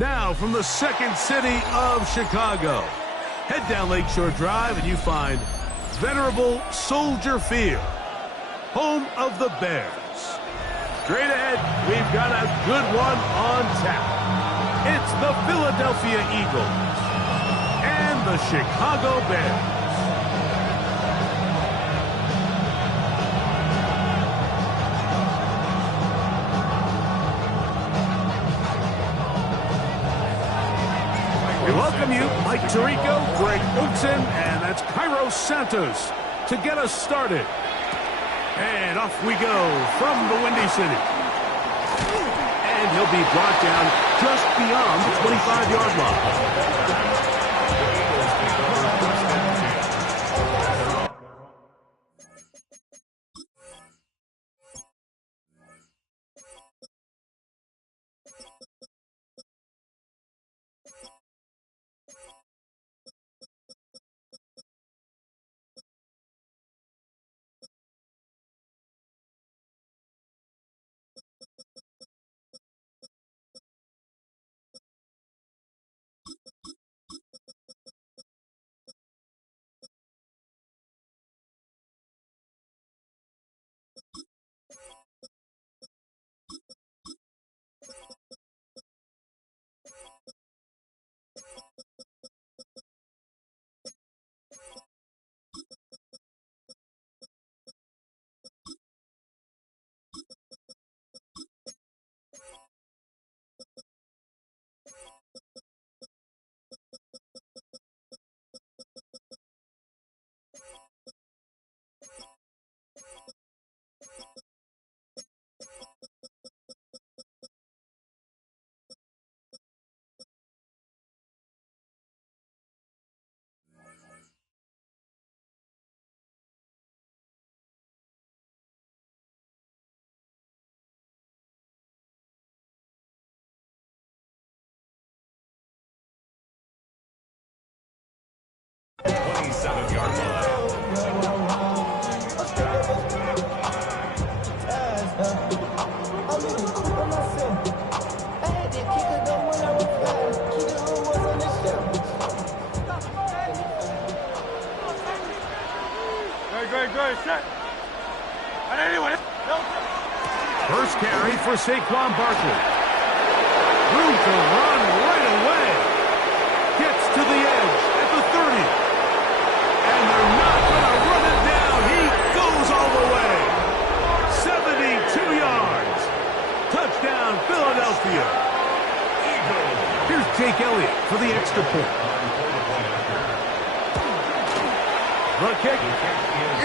Now, from the second city of Chicago, head down Lakeshore Drive and you find venerable Soldier Field, home of the Bears. Straight ahead, we've got a good one on tap. It's the Philadelphia Eagles and the Chicago Bears. We welcome you, Mike Tirico, Greg Oakson, and that's Kairos Santos to get us started. And off we go from the Windy City. And he'll be brought down just beyond the 25-yard line. First carry for Saquon Barkley. Room to run right away. Gets to the edge at the 30. And they're not going to run it down. He goes all the way. 72 yards. Touchdown, Philadelphia. Here's Jake Elliott for the extra point. The kick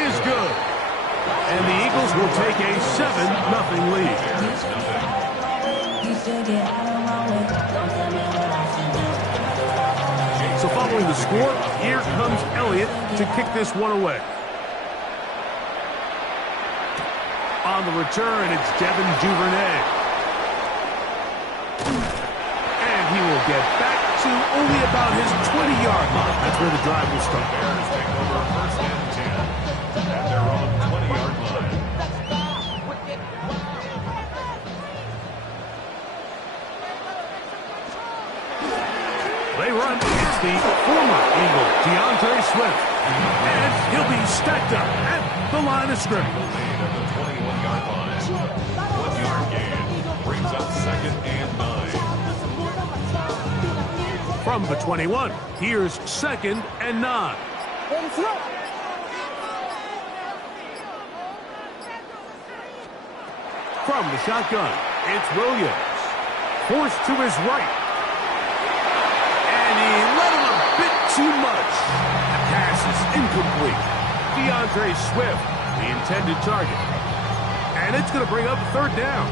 is good. And the Eagles will take a 7-0 lead. So following the score, here comes Elliott to kick this one away. On the return, it's Devin Duvernay. And he will get back to only about his 20-yard line. That's where the drive will start. Bears take over first and 10 at their own 20-yard line. They run against the former Eagle, DeAndre Swift. And he'll be stacked up at the line of scrimmage. Lead at the 21-yard line. 1-yard gain brings up second and 9. From the 21, here's second and 9. From the shotgun, it's Williams. Forced to his right. And he let him a bit too much. The pass is incomplete. DeAndre Swift, the intended target. And it's going to bring up third down.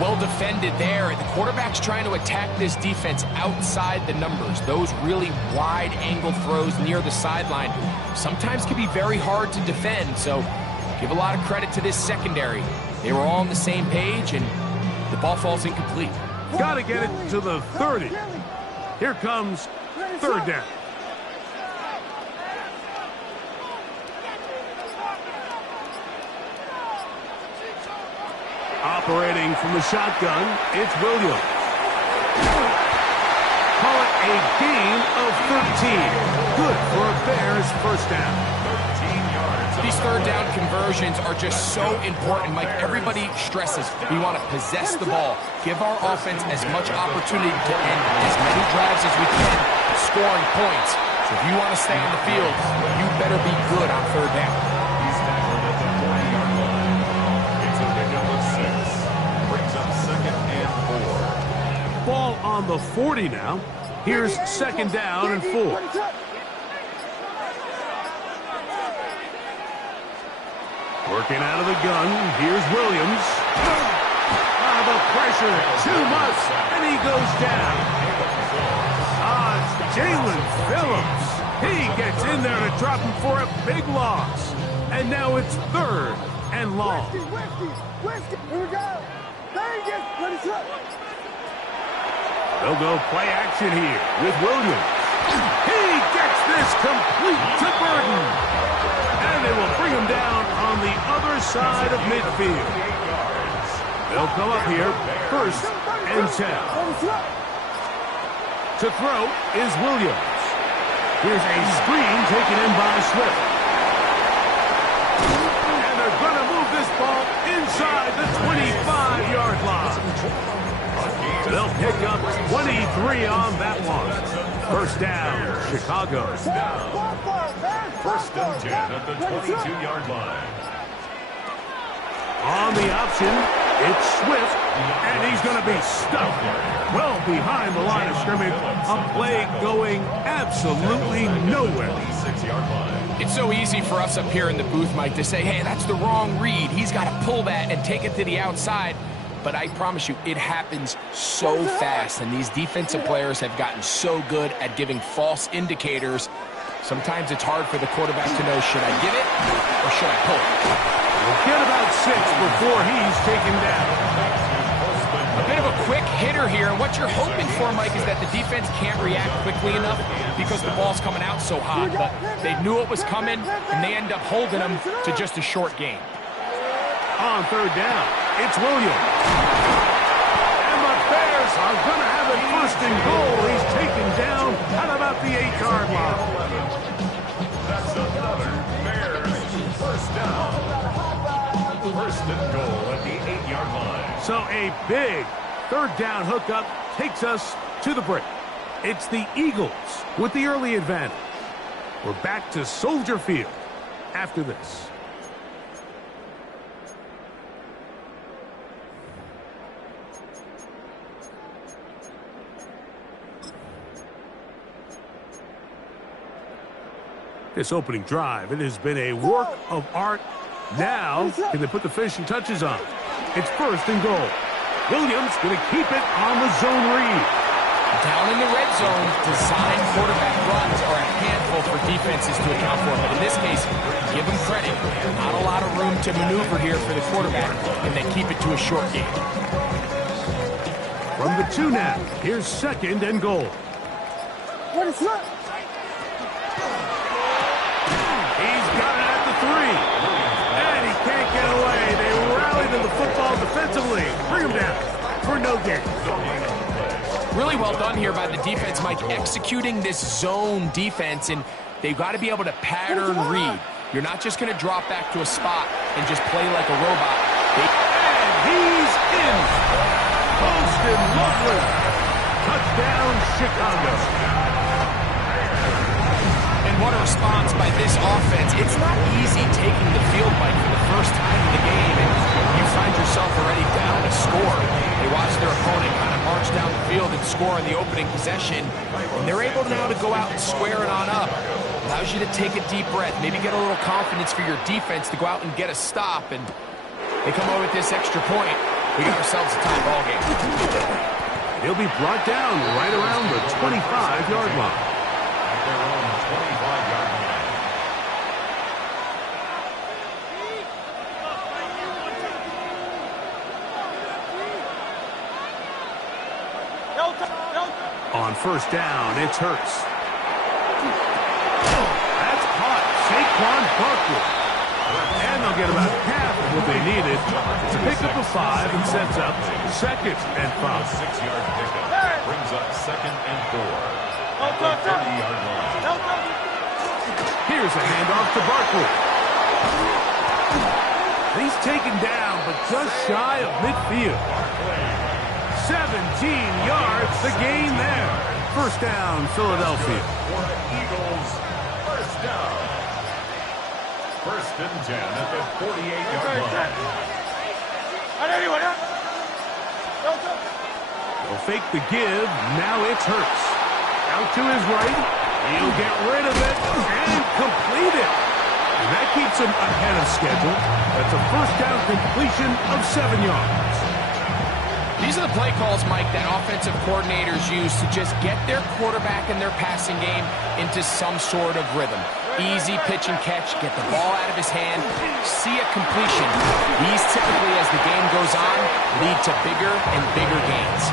Well defended there. The quarterback's trying to attack this defense outside the numbers. Those really wide angle throws near the sideline sometimes can be very hard to defend. So give a lot of credit to this secondary. They were all on the same page, and the ball falls incomplete. Got to get it to the 30. Here comes third down. Operating from the shotgun, it's Williams. a gain of 13. Good for a Bears first down. 13 yards. These third down conversions are just so important, Mike. Everybody stresses we want to possess the ball, give our offense as much opportunity to end as many drives as we can, scoring points. So if you want to stay on the field, you better be good on third down. He's tackled at the 40-yard line. It's a pickup of 6. Brings up second and 4. Ball on the 40 now. Here's second down and 4. Working out of the gun, here's Williams. The pressure, too much, and he goes down. It's Jalen Phillips. He gets in there to drop him for a big loss. And now it's third and long. Here we go. They'll go play action here with Williams. He gets this complete to Burton. And they will bring him down on the other side of midfield. They'll come up here, first and 10. To throw is Williams. Here's a screen taken in by Swift. And they're going to move this ball inside the 25-yard line. They'll pick up 23 on that one. First down, Chicago. First and 10 at the 22-yard line. On the option, it's Swift, and he's going to be stuck well behind the line of scrimmage. A play going absolutely nowhere. 6-yard line. It's so easy for us up here in the booth, Mike, to say, hey, that's the wrong read. He's got to pull that and take it to the outside. But I promise you, it happens so fast, and these defensive players have gotten so good at giving false indicators. Sometimes it's hard for the quarterback to know, should I give it or should I pull it? We'll get about 6 before he's taken down. A bit of a quick hitter here, and what you're hoping for, Mike, is that the defense can't react quickly enough because the ball's coming out so hot. But they knew it was coming, and they end up holding them to just a short gain. On third down, it's Williams. And the Bears are going to have it first and goal. He's taken down at about the 8-yard line. That's another Bears first down. First and goal at the 8-yard line. So a big third down hookup takes us to the break. It's the Eagles with the early advantage. We're back to Soldier Field after this. This opening drive, it has been a work of art. Now, can they put the finishing touches on? It's first and goal. Williams going to keep it on the zone read. Down in the red zone, design quarterback runs are a handful for defenses to account for. But in this case, give them credit. Not a lot of room to maneuver here for the quarterback, and they keep it to a short game. From the 2 now, here's second and goal. What is that? He's got it at the 3. And he can't get away. They rally to the football defensively. Bring him down for no gain. Really well done here by the defense, Mike, executing this zone defense, and they've got to be able to pattern read. You're not just going to drop back to a spot and just play like a robot. And he's in. Posted lovely. Touchdown, Chicago. And what a response by this offense. It's not easy taking the field, Mike, for the first time in the game, and you find yourself already down a score. They watch their opponent kind of march down the field and score in the opening possession, and they're able now to go out and square it on up. Allows you to take a deep breath, maybe get a little confidence for your defense to go out and get a stop, and they come away with this extra point. We got ourselves a tie ball game. He'll be brought down right around the 25-yard line. At their own 25-yard line. On first down, it's Hurts. That's caught. Saquon Barkley. And they'll get about half of what they needed to pick up a 5 and sets up second and 5. 6-yard pickup brings up second and 4. at the 30-yard line. Here's a handoff to Barkley. He's taken down, but just shy of midfield. 17 yards, the gain there. First down, Philadelphia. For the Eagles, first down. First and 10 at the 48-yard line. They'll fake the give. Now it's Hurts. Out to his right. He'll get rid of it and complete it. And that keeps him ahead of schedule. That's a first down completion of 7 yards. These are the play calls, Mike, that offensive coordinators use to just get their quarterback and their passing game into some sort of rhythm. Easy pitch and catch, get the ball out of his hand, see a completion. These typically, as the game goes on, lead to bigger and bigger gains.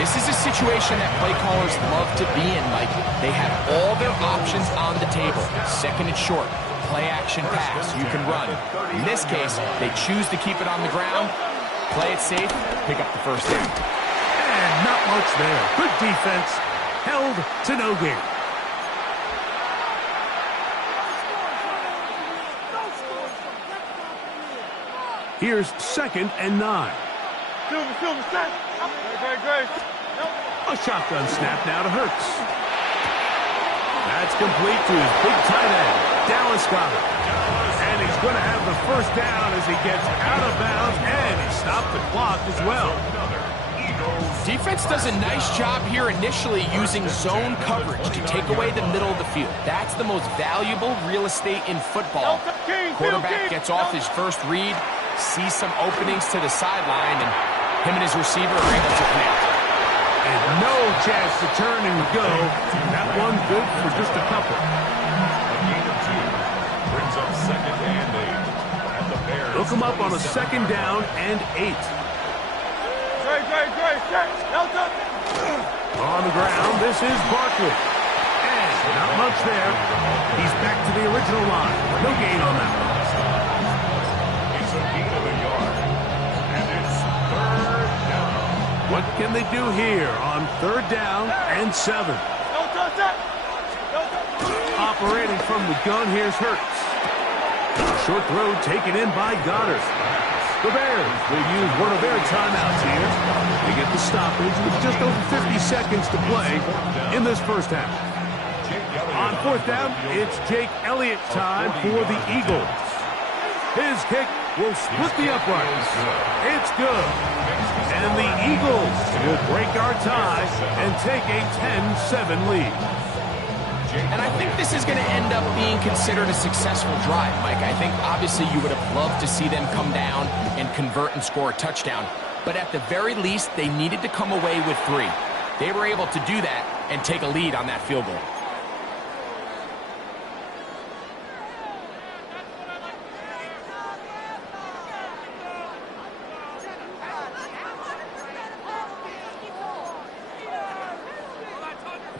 This is a situation that play callers love to be in, Mike. They have all their options on the table. Second and short, play action pass, you can run. In this case, they choose to keep it on the ground, play it safe, pick up the first down. And not much there. Good defense. Held to no gain. Here's 2nd and 9. A shotgun snap now to Hurts. That's complete to his big tight end, Dallas Goedert. And he's going to have the first down as he gets out of bounds, and he stopped the clock as well. Defense does a nice job here initially using zone coverage to take away the middle of the field. That's the most valuable real estate in football. Quarterback gets off his first read, sees some openings to the sideline, and him and his receiver are able to connect. And no chance to turn and go. That one good for just a couple. A gain of 2 brings up 2nd and 8 at the Bears. Look him up on a 2nd down and 8. On the ground, this is Barkley. And not much there. He's back to the original line. No gain on that one. It's a gain of a yard. And it's 3rd down. What can they do here on 3rd down and 7? Operating from the gun, here's Hurts. Short throw taken in by Goddard. The Bears will use one of their timeouts here. They get the stoppage with just over 50 seconds to play in this first half. On 4th down, it's Jake Elliott time for the Eagles. His kick will split the uprights. It's good. And the Eagles will break our tie and take a 10-7 lead. And I think this is going to end up being considered a successful drive, Mike. I think obviously you would have loved to see them come down and convert and score a touchdown. But at the very least, they needed to come away with 3. They were able to do that and take a lead on that field goal.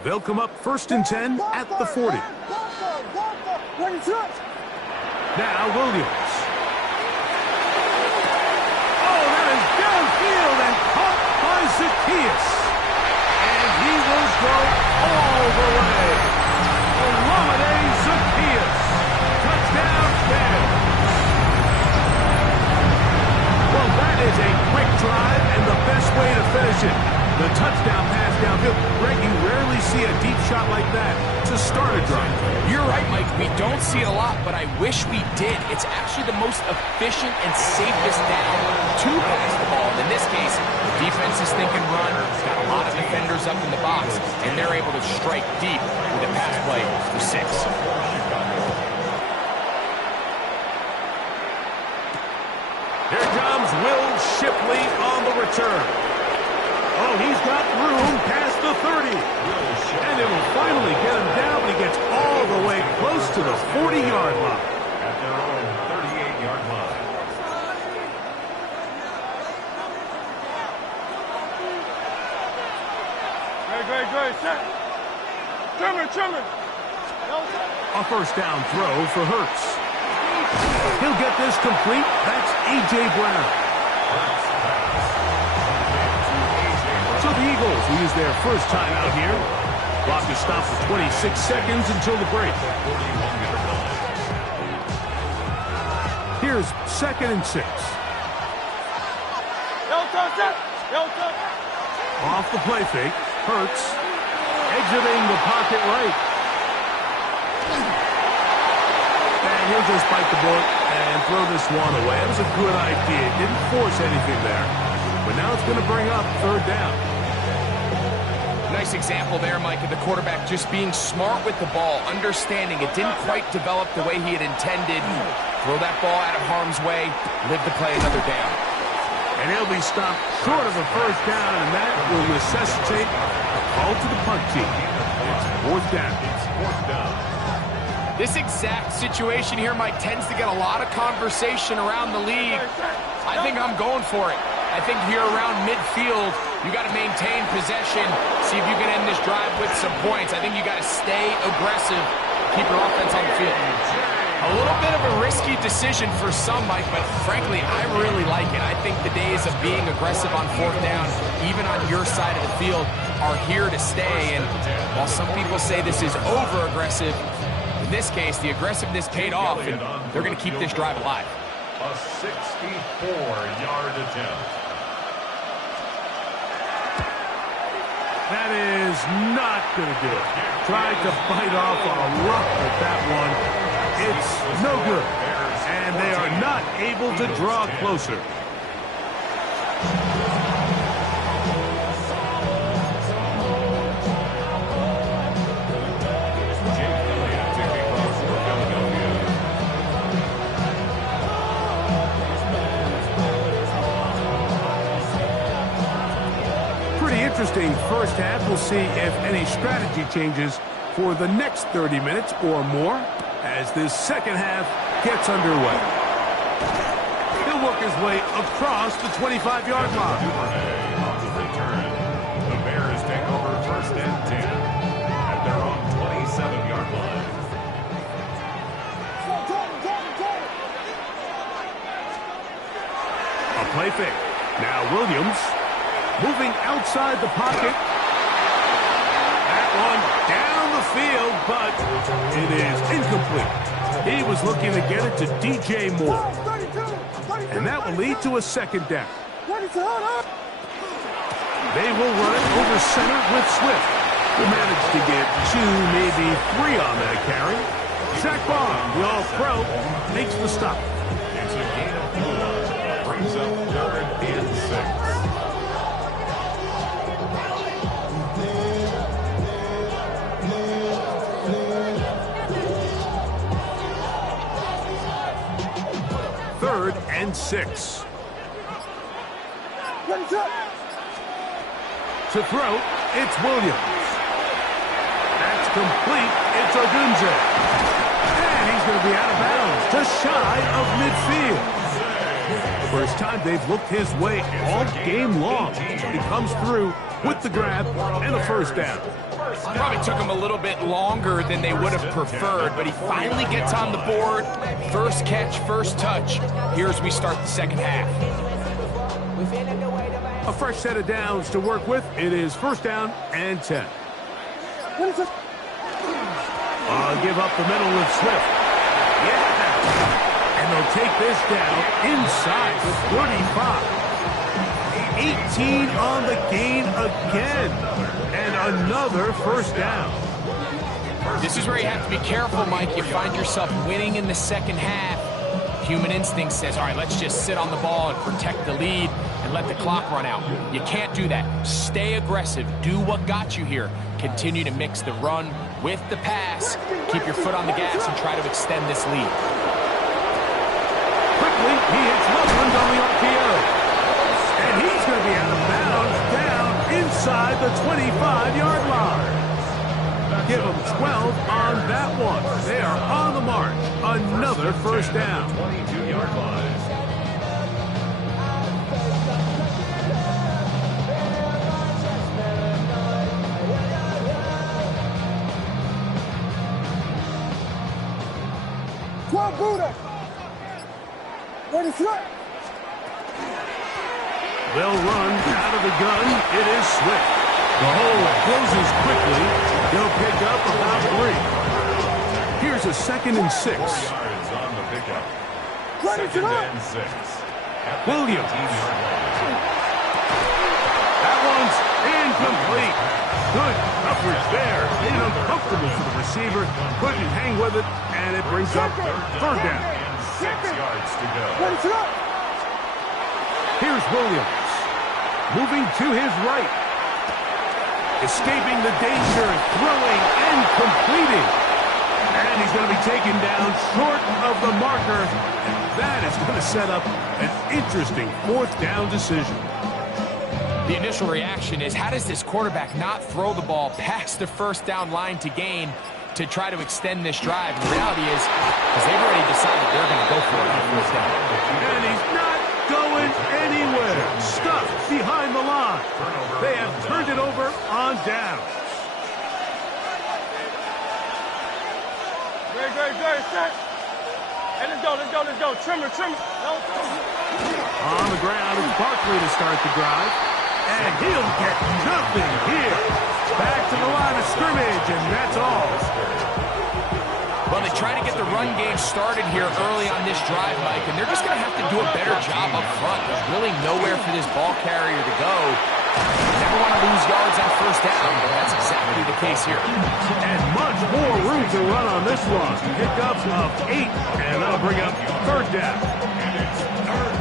They'll come up 1st and 10 at the 40. Now Williams. Oh, that is downfield and caught by Zacchaeus. And he will go all the way. Olamide Zacchaeus. Touchdown, Bears. Well, that is a quick drive and the best way to finish it. The touchdown pass downfield. Greg, you rarely see a deep shot like that to start a drive. You're right, Mike. We don't see it a lot, but I wish we did. It's actually the most efficient and safest down to pass the ball. In this case, the defense is thinking run. It's got a lot of defenders up in the box, and they're able to strike deep with a pass play for 6. Here comes Will Shipley on the return. Oh, he's got room past the 30. And it will finally get him down, but he gets all the way close to the 40-yard line. At their own 38-yard line. Great, set. Trimmer. A first down throw for Hurts. He'll get this complete. That's A.J. Brown. So the Eagles will use their first timeout here. Clock is stopped for 26 seconds until the break. Here's 2nd and 6. Off the play fake. Hurts. Exiting the pocket right. And he'll just bite the bullet and throw this one away. That was a good idea. Didn't force anything there. But now it's going to bring up 3rd down. Nice example there, Mike, of the quarterback just being smart with the ball, understanding it didn't quite develop the way he had intended. Throw that ball out of harm's way, live to play another down. And he'll be stopped short of a 1st down, and that will necessitate a call to the punt team. It's 4th down. This exact situation here, Mike, tends to get a lot of conversation around the league. I think I'm going for it. I think here around midfield, you got to maintain possession, see if you can end this drive with some points. I think you got to stay aggressive, keep your offense on the field. A little bit of a risky decision for some, Mike, but frankly, I really like it. I think the days of being aggressive on 4th down, even on your side of the field, are here to stay. And while some people say this is over-aggressive, in this case, the aggressiveness paid off, and they're going to keep this drive alive. A 64-yard attempt. That is not going to do it. Tried to bite off a rough with that one. It's no good. And they are not able to draw closer. Interesting first half. We'll see if any strategy changes for the next 30 minutes or more as this second half gets underway. He'll work his way across the 25-yard line. The Bears take over 1st and 10 at their own 27-yard line. A play fake. Now Williams. Moving outside the pocket. That one down the field, but it is incomplete. He was looking to get it to DJ Moore. And that will lead to a 2nd down. They will run it over center with Swift. He managed to get 2, maybe 3 on that carry. Zach Bond, the All-Pro, makes the stop. It's a gain of 4. Brings up 3rd and 6. And 6. To throw, it's Williams. That's complete. It's Odunze. And he's going to be out of bounds, just shy of midfield. First time they've looked his way all game long. He comes through with the grab and a 1st down. Probably took him a little bit longer than they would have preferred, but he finally gets on the board. First catch, first touch. Here as we start the second half. A fresh set of downs to work with. It is 1st down and 10. Give up the middle with Swift. Yeah. And they'll take this down inside the 35. 18 on the gain again. And another 1st down. This is where you have to be careful, Mike. You find yourself winning in the second half. Human instinct says, all right, let's just sit on the ball and protect the lead and let the clock run out. You can't do that. Stay aggressive. Do what got you here. Continue to mix the run with the pass. Keep your foot on the gas and try to extend this lead. Quickly, he hits Loveland on the RPO. And he's going to be out of bounds down inside the 25-yard line. Give them 12 on that one. They are on the march. Another 1st down. 22-yard line. They'll run out of the gun. It is Swift. The hole closes quickly. He'll pick up about 3. Here's a 2nd and 6. 4 yards on the pickup. Ready to 2nd go. and 6. Williams. That one's incomplete. Good coverage there. Made it uncomfortable for the receiver. Couldn't hang with it, and it brings up 3rd down. 6 yards to go. Ready to go. Here's Williams. Moving to his right. Escaping the danger, throwing and completing. And he's going to be taken down short of the marker. That is going to set up an interesting 4th down decision. The initial reaction is, how does this quarterback not throw the ball past the 1st down line to gain to try to extend this drive? And the reality is, because they've already decided they're going to go for it on 1st down. And he's not going anywhere. Stuck behind the line. They have turned it over on downs. Great, set. Hey, let's go. Trim it. On the ground, it's Barkley to start the drive. And he'll get nothing here. Back to the line of scrimmage, and that's all. Well, they try to get the run game started here early on this drive, Mike, and they're just going to have to do a better job up front. There's really nowhere for this ball carrier to go. You never want to lose yards on 1st down, but that's exactly the case here. And much more room to run on this one. Pickup of 8, and that'll bring up 3rd down.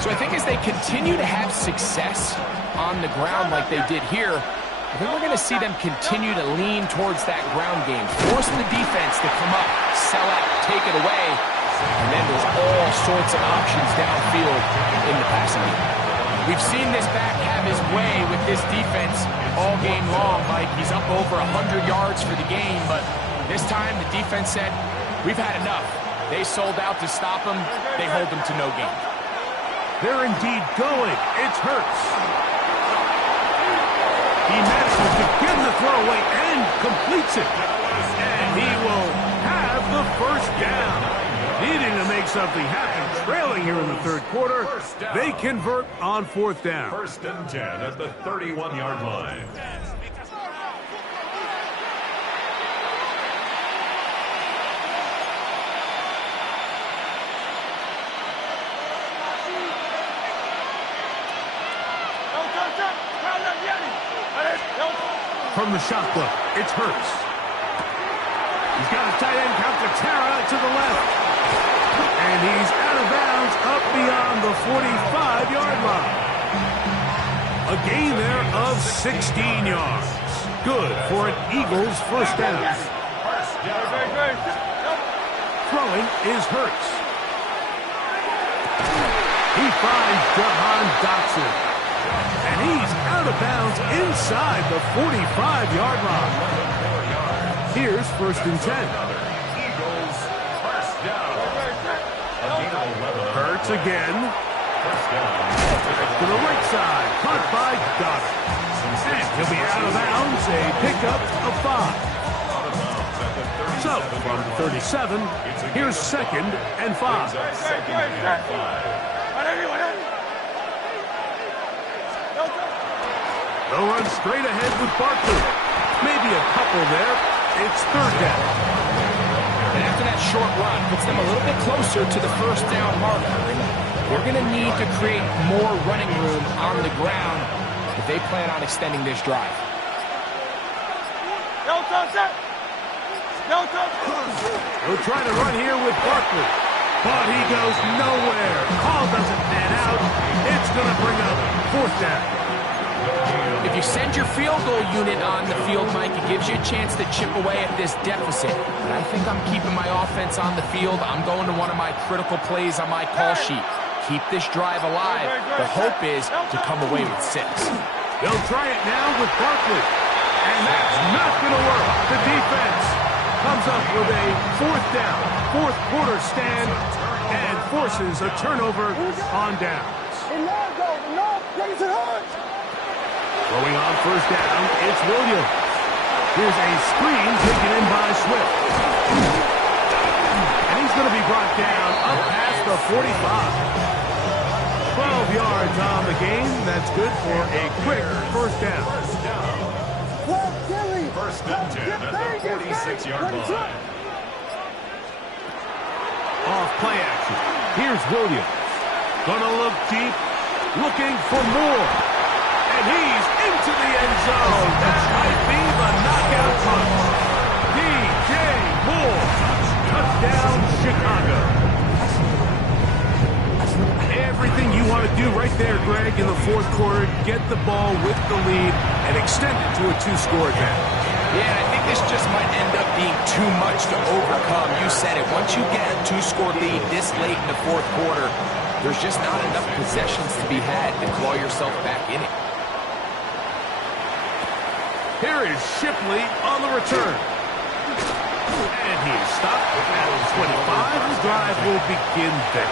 So I think as they continue to have success on the ground like they did here, I think we're going to see them continue to lean towards that ground game, force the defense to come up, sell out, take it away, and then there's all sorts of options downfield in the passing game. We've seen this back have his way with this defense all game long, Mike. He's up over 100 yards for the game, but this time the defense said, we've had enough. They sold out to stop him. They hold him to no gain. They're indeed going. It's Hurts. He manages to get the throw away and completes it. And he will have the 1st down. Needing to make something happen, trailing here in the 3rd quarter. They convert on 4th down. 1st and 10 at the 31-yard line. From the shotgun, it's Hurts. He's got a tight end, Calcaterra, to the left. And he's out of bounds up beyond the 45-yard line. A gain there of 16 yards. Good for an Eagles 1st down. Throwing is Hurts. He finds Jahan Dotson. And he's out of bounds inside the 45-yard line. Here's 1st and 10. Eagles 1st down. Hurts again. 1st down. To the right side. Caught by Goddard. And he'll be out of bounds. A pickup of 5. So, from 37, here's 2nd and 5. They'll run straight ahead with Barkley. Maybe a couple there. It's 3rd down. And after that short run, puts them a little bit closer to the 1st down marker. They're going to need to create more running room on the ground if they plan on extending this drive. He'll try to run here with Barkley. But he goes nowhere. Call doesn't pan out. It's going to bring up 4th down. If you send your field goal unit on the field, Mike, it gives you a chance to chip away at this deficit. But I think I'm keeping my offense on the field. I'm going to one of my critical plays on my call sheet. Keep this drive alive. The hope is to come away with 6. They'll try it now with Barkley. And that's not going to work. The defense comes up with a 4th down, 4th quarter stand, and forces a turnover on downs. Throwing on 1st down, it's Williams. Here's a screen taken in by Swift. And he's going to be brought down up past the 45. 12 yards on the game. That's good for a quick 1st down. First and 10 at the 46-yard line. Off play action. Here's Williams. Gonna look deep, looking for more. And he's into the end zone. That might be the knockout punch. DJ Moore. Touchdown, Chicago. Everything you want to do right there, Greg, in the fourth quarter. Get the ball with the lead and extend it to a two-score advantage. Yeah, I think this just might end up being too much to overcome. You said it. Once you get a two-score lead this late in the fourth quarter, there's just not enough possessions to be had to claw yourself back in it. Here is Shipley on the return. And he is stopped at 25. The drive will begin there.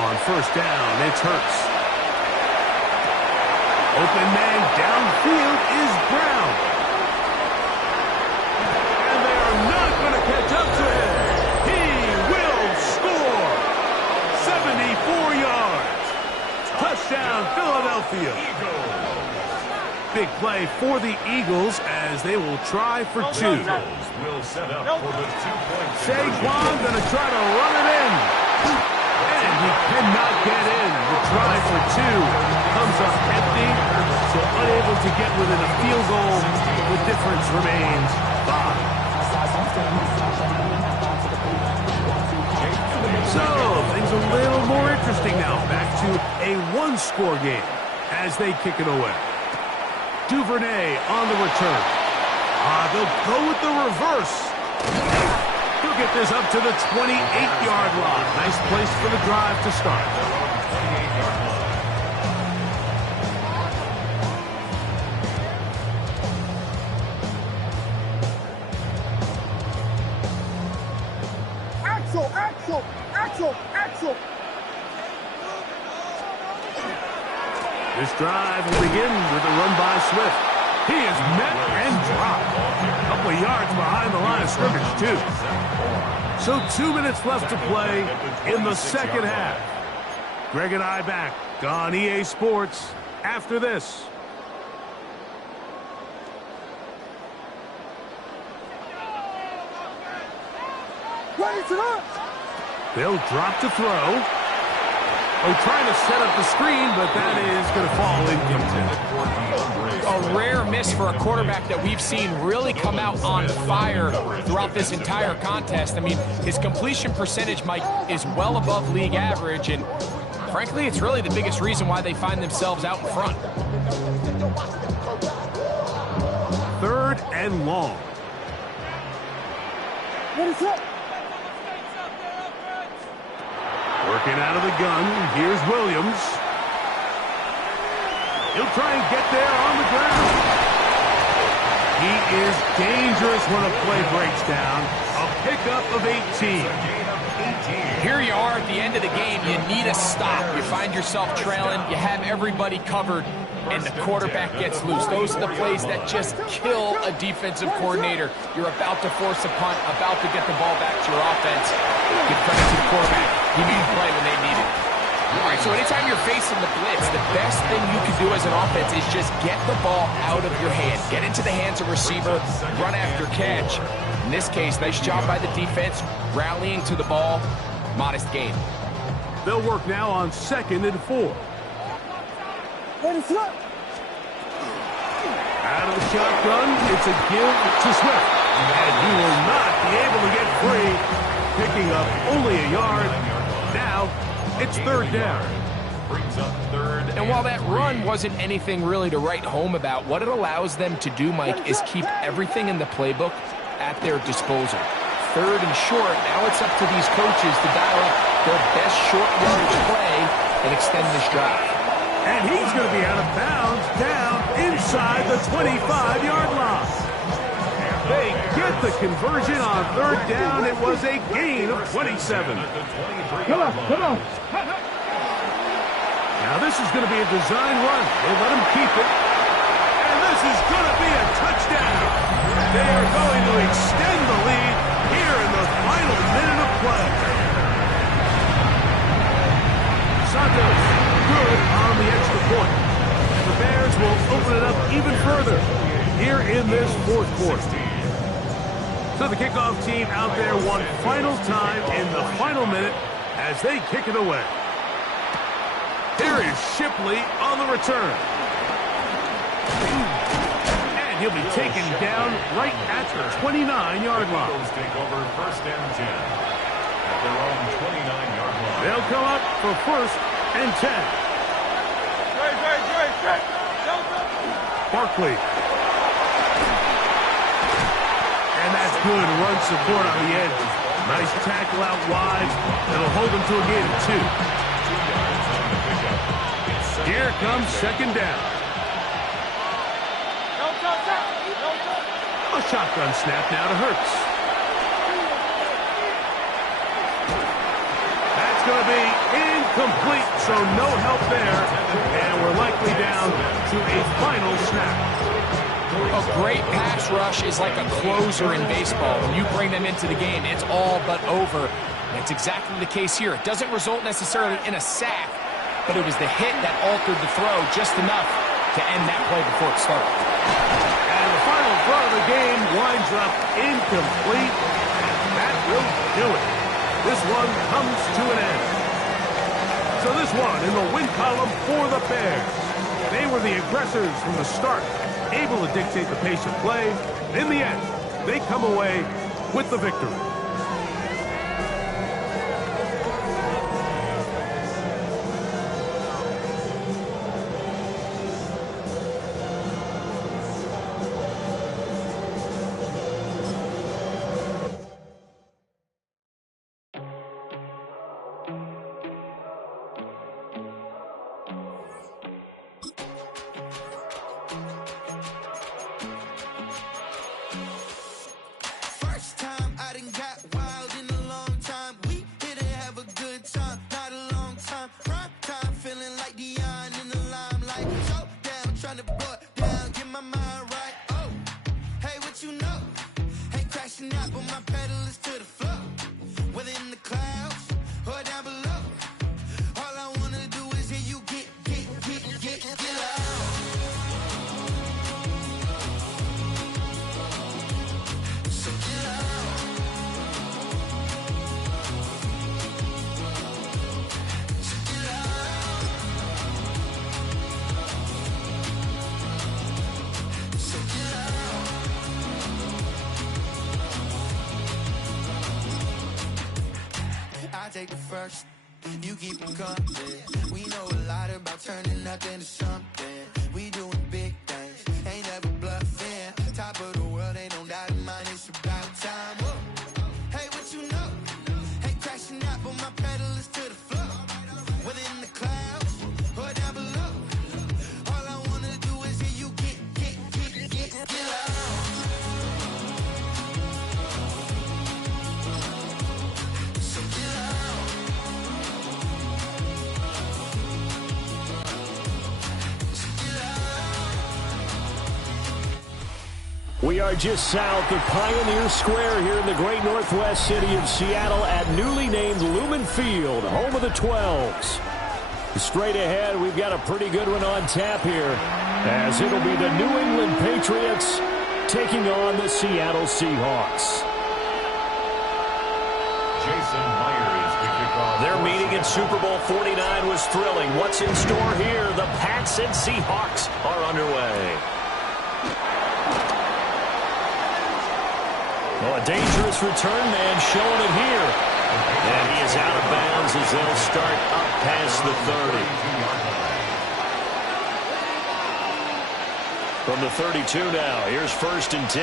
On first down, it's Hurts. Open man downfield is Brown. And they are not going to catch up to him. He will score. 74 yards. Touchdown, Philadelphia. Big play for the Eagles as they will try for two. Will set up for the 2-point Saquon going to try to run it in. And he cannot get in. The try for two comes up empty, so unable to get within a field goal. The difference remains 5. So, things a little more interesting now. Back to a one-score game as they kick it away. Duvernay on the return. They'll go with the reverse. He'll get this up to the 28-yard line. Nice place for the drive to start. Axel. This drive will begin with a run by Swift. He is met and dropped. A couple of yards behind the line of scrimmage, too. So 2 minutes left to play in the second half. Greg and I back on EA Sports after this. They'll drop to throw. Oh, trying to set up the screen, but that is going to fall incomplete. A rare miss for a quarterback that we've seen really come out on fire throughout this entire contest. I mean, his completion percentage, Mike, is well above league average, and frankly, it's really the biggest reason why they find themselves out in front. 3rd and long. What is that? Working out of the gun, here's Williams. He'll try and get there on the ground. He is dangerous when a play breaks down. A pickup of 18. Here you are at the end of the game. You need a stop. You find yourself trailing. You have everybody covered, and the quarterback gets loose. Those are the plays that just kill a defensive coordinator. You're about to force a punt, about to get the ball back to your offense. Give credit to the quarterback. He needed to play when they need it. All right, so anytime you're facing the blitz, the best thing you can do as an offense is just get the ball out of your hand. Get into the hands of receiver, run after catch. In this case, nice job by the defense, rallying to the ball. Modest game. They'll work now on 2nd and 4. Out of the shotgun, it's a give to Swift. And he will not be able to get free, picking up only a yard. Now, it's 3rd down. Brings up 3rd. And while that run wasn't anything really to write home about, what it allows them to do, Mike, is keep everything in the playbook at their disposal. 3rd and short, now it's up to these coaches to dial up their best short yardage play and extend this drive. And he's going to be out of bounds down inside the 25-yard line. They get the conversion on 3rd down. It was a gain of 27. Come on. Now this is going to be a design run. They let him keep it. And this is going to be a touchdown. They are going to extend the lead here in the final minute Santos, good on the extra point. And the Bears will open it up even further here in this fourth quarter. So the kickoff team out there one final time in the final minute as they kick it away. Here is Shipley on the return. And he'll be taken down right at the 29-yard line. Take over first and 10 at their own 29-yard line. They'll come up for first and 10. Barkley. And that's good run support on the edge. Nice tackle out wide. That'll hold them to a gain of 2. Here comes second down. A shotgun snap now to Hurts. That's going to be incomplete, so no help there. And we're likely down to a final snap. A great pass rush is like a closer in baseball. When you bring them into the game, it's all but over. That's exactly the case here. It doesn't result necessarily in a sack, but it was the hit that altered the throw just enough to end that play before it started. And the final throw of the game winds up incomplete. That will do it. This one comes to an end. So this one in the win column for the Bears. They were the aggressors from the start, able to dictate the pace of play. In the end, they come away with the victory. Take the first, you keep them coming. We know a lot about turning nothing to something. We doing big things, ain't never bluffing. Top of the world, ain't no doubt in mind, it's about time. Whoa. Hey, what you know? Hey, crashing out, but my pedal is to the floor. Within the clouds, or down below. All I wanna do is hear you get loud. We are just south of Pioneer Square here in the great northwest city of Seattle at newly named Lumen Field, home of the 12s. Straight ahead, we've got a pretty good one on tap here, as it'll be the New England Patriots taking on the Seattle Seahawks. Jason Myers to kick off. Their meeting in Super Bowl 49 was thrilling. What's in store here? The Pats and Seahawks are underway. Oh, a dangerous return man showing it here. And he is out of bounds as they'll start up past the 30. From the 32 now, here's first and 10.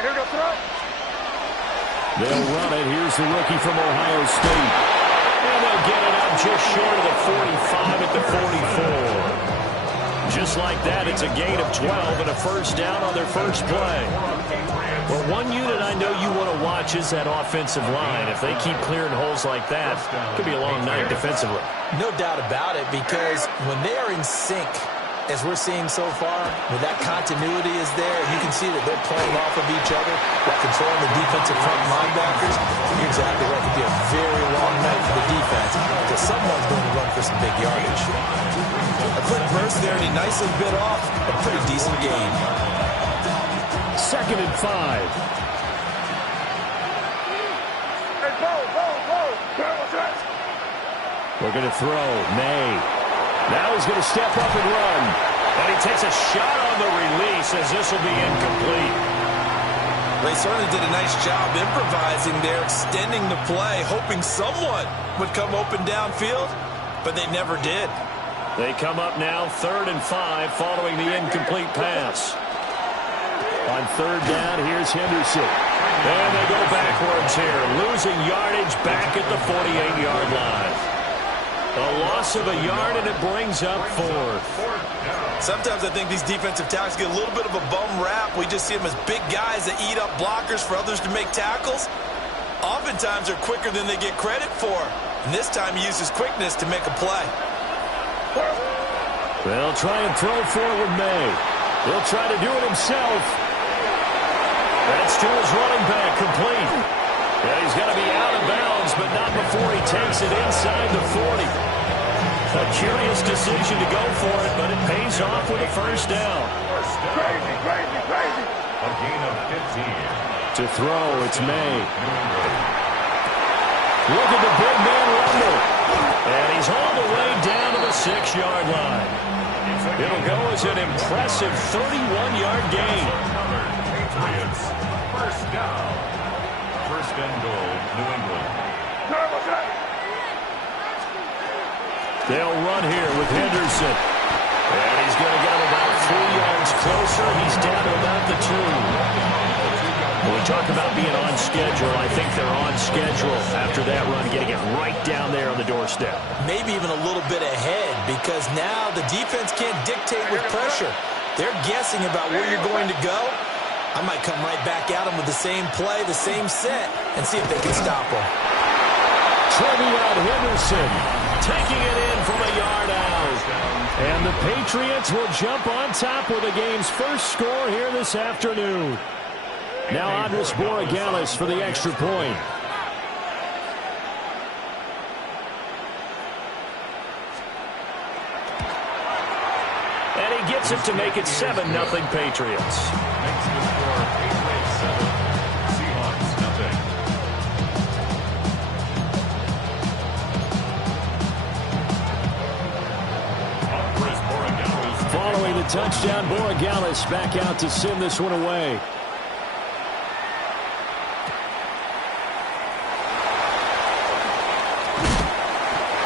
Here go throw. They'll run it. Here's the rookie from Ohio State. And they'll get it up just short of the 45 at the 44. Just like that, it's a gain of 12 and a first down on their first play. Well, one unit I know you want to watch is that offensive line. If they keep clearing holes like that, it could be a long night defensively. No doubt about it, because when they are in sync, As we're seeing so far, when that continuity is there, you can see that they're playing off of each other while controlling the defensive front linebackers. You're exactly right. It could be a very long night for the defense because someone's going to run for some big yardage. A quick burst there, and he nicely bit off a pretty decent game. 2nd and 5. Looking to throw. May. Now he's going to step up and run. And he takes a shot on the release as this will be incomplete. They certainly did a nice job improvising there, extending the play, hoping someone would come open downfield, but they never did. They come up now 3rd and 5 following the incomplete pass. On 3rd down, here's Henderson. And they go backwards here, losing yardage back at the 48-yard line. A loss of a yard, and it brings up 4th. Sometimes I think these defensive tackles get a little bit of a bum rap. We just see them as big guys that eat up blockers for others to make tackles. Oftentimes they're quicker than they get credit for. And this time he uses quickness to make a play. They'll try and throw forward May. He'll try to do it himself. That's to his running back, complete. And he's going to be out of bounds, but not before he takes it inside the 40. A curious decision to go for it, but it pays off with a first down. Crazy. A gain of 15. To throw, it's May. Look at the big man rumble. And he's all the way down to the 6-yard line. It'll go as an impressive 31-yard gain. Patriots, first down. 1st and goal, New England. They'll run here with Henderson. And he's going to get him about 3 yards closer. He's down to about the 2. When we talk about being on schedule, I think they're on schedule after that run, getting it right down there on the doorstep. Maybe even a little bit ahead, because now the defense can't dictate with pressure. They're guessing about where you're going to go. I might come right back at them with the same play, the same set, and see if they can stop them. Trevion Henderson taking it in from a yard out. And the Patriots will jump on top with the game's first score here this afternoon. Now Andres Borregales for the extra point. And he gets it to make it 7-0 Patriots. Makes the score Patriots 7, Seahawks nothing. Following the touchdown, Borregales back out to send this one away.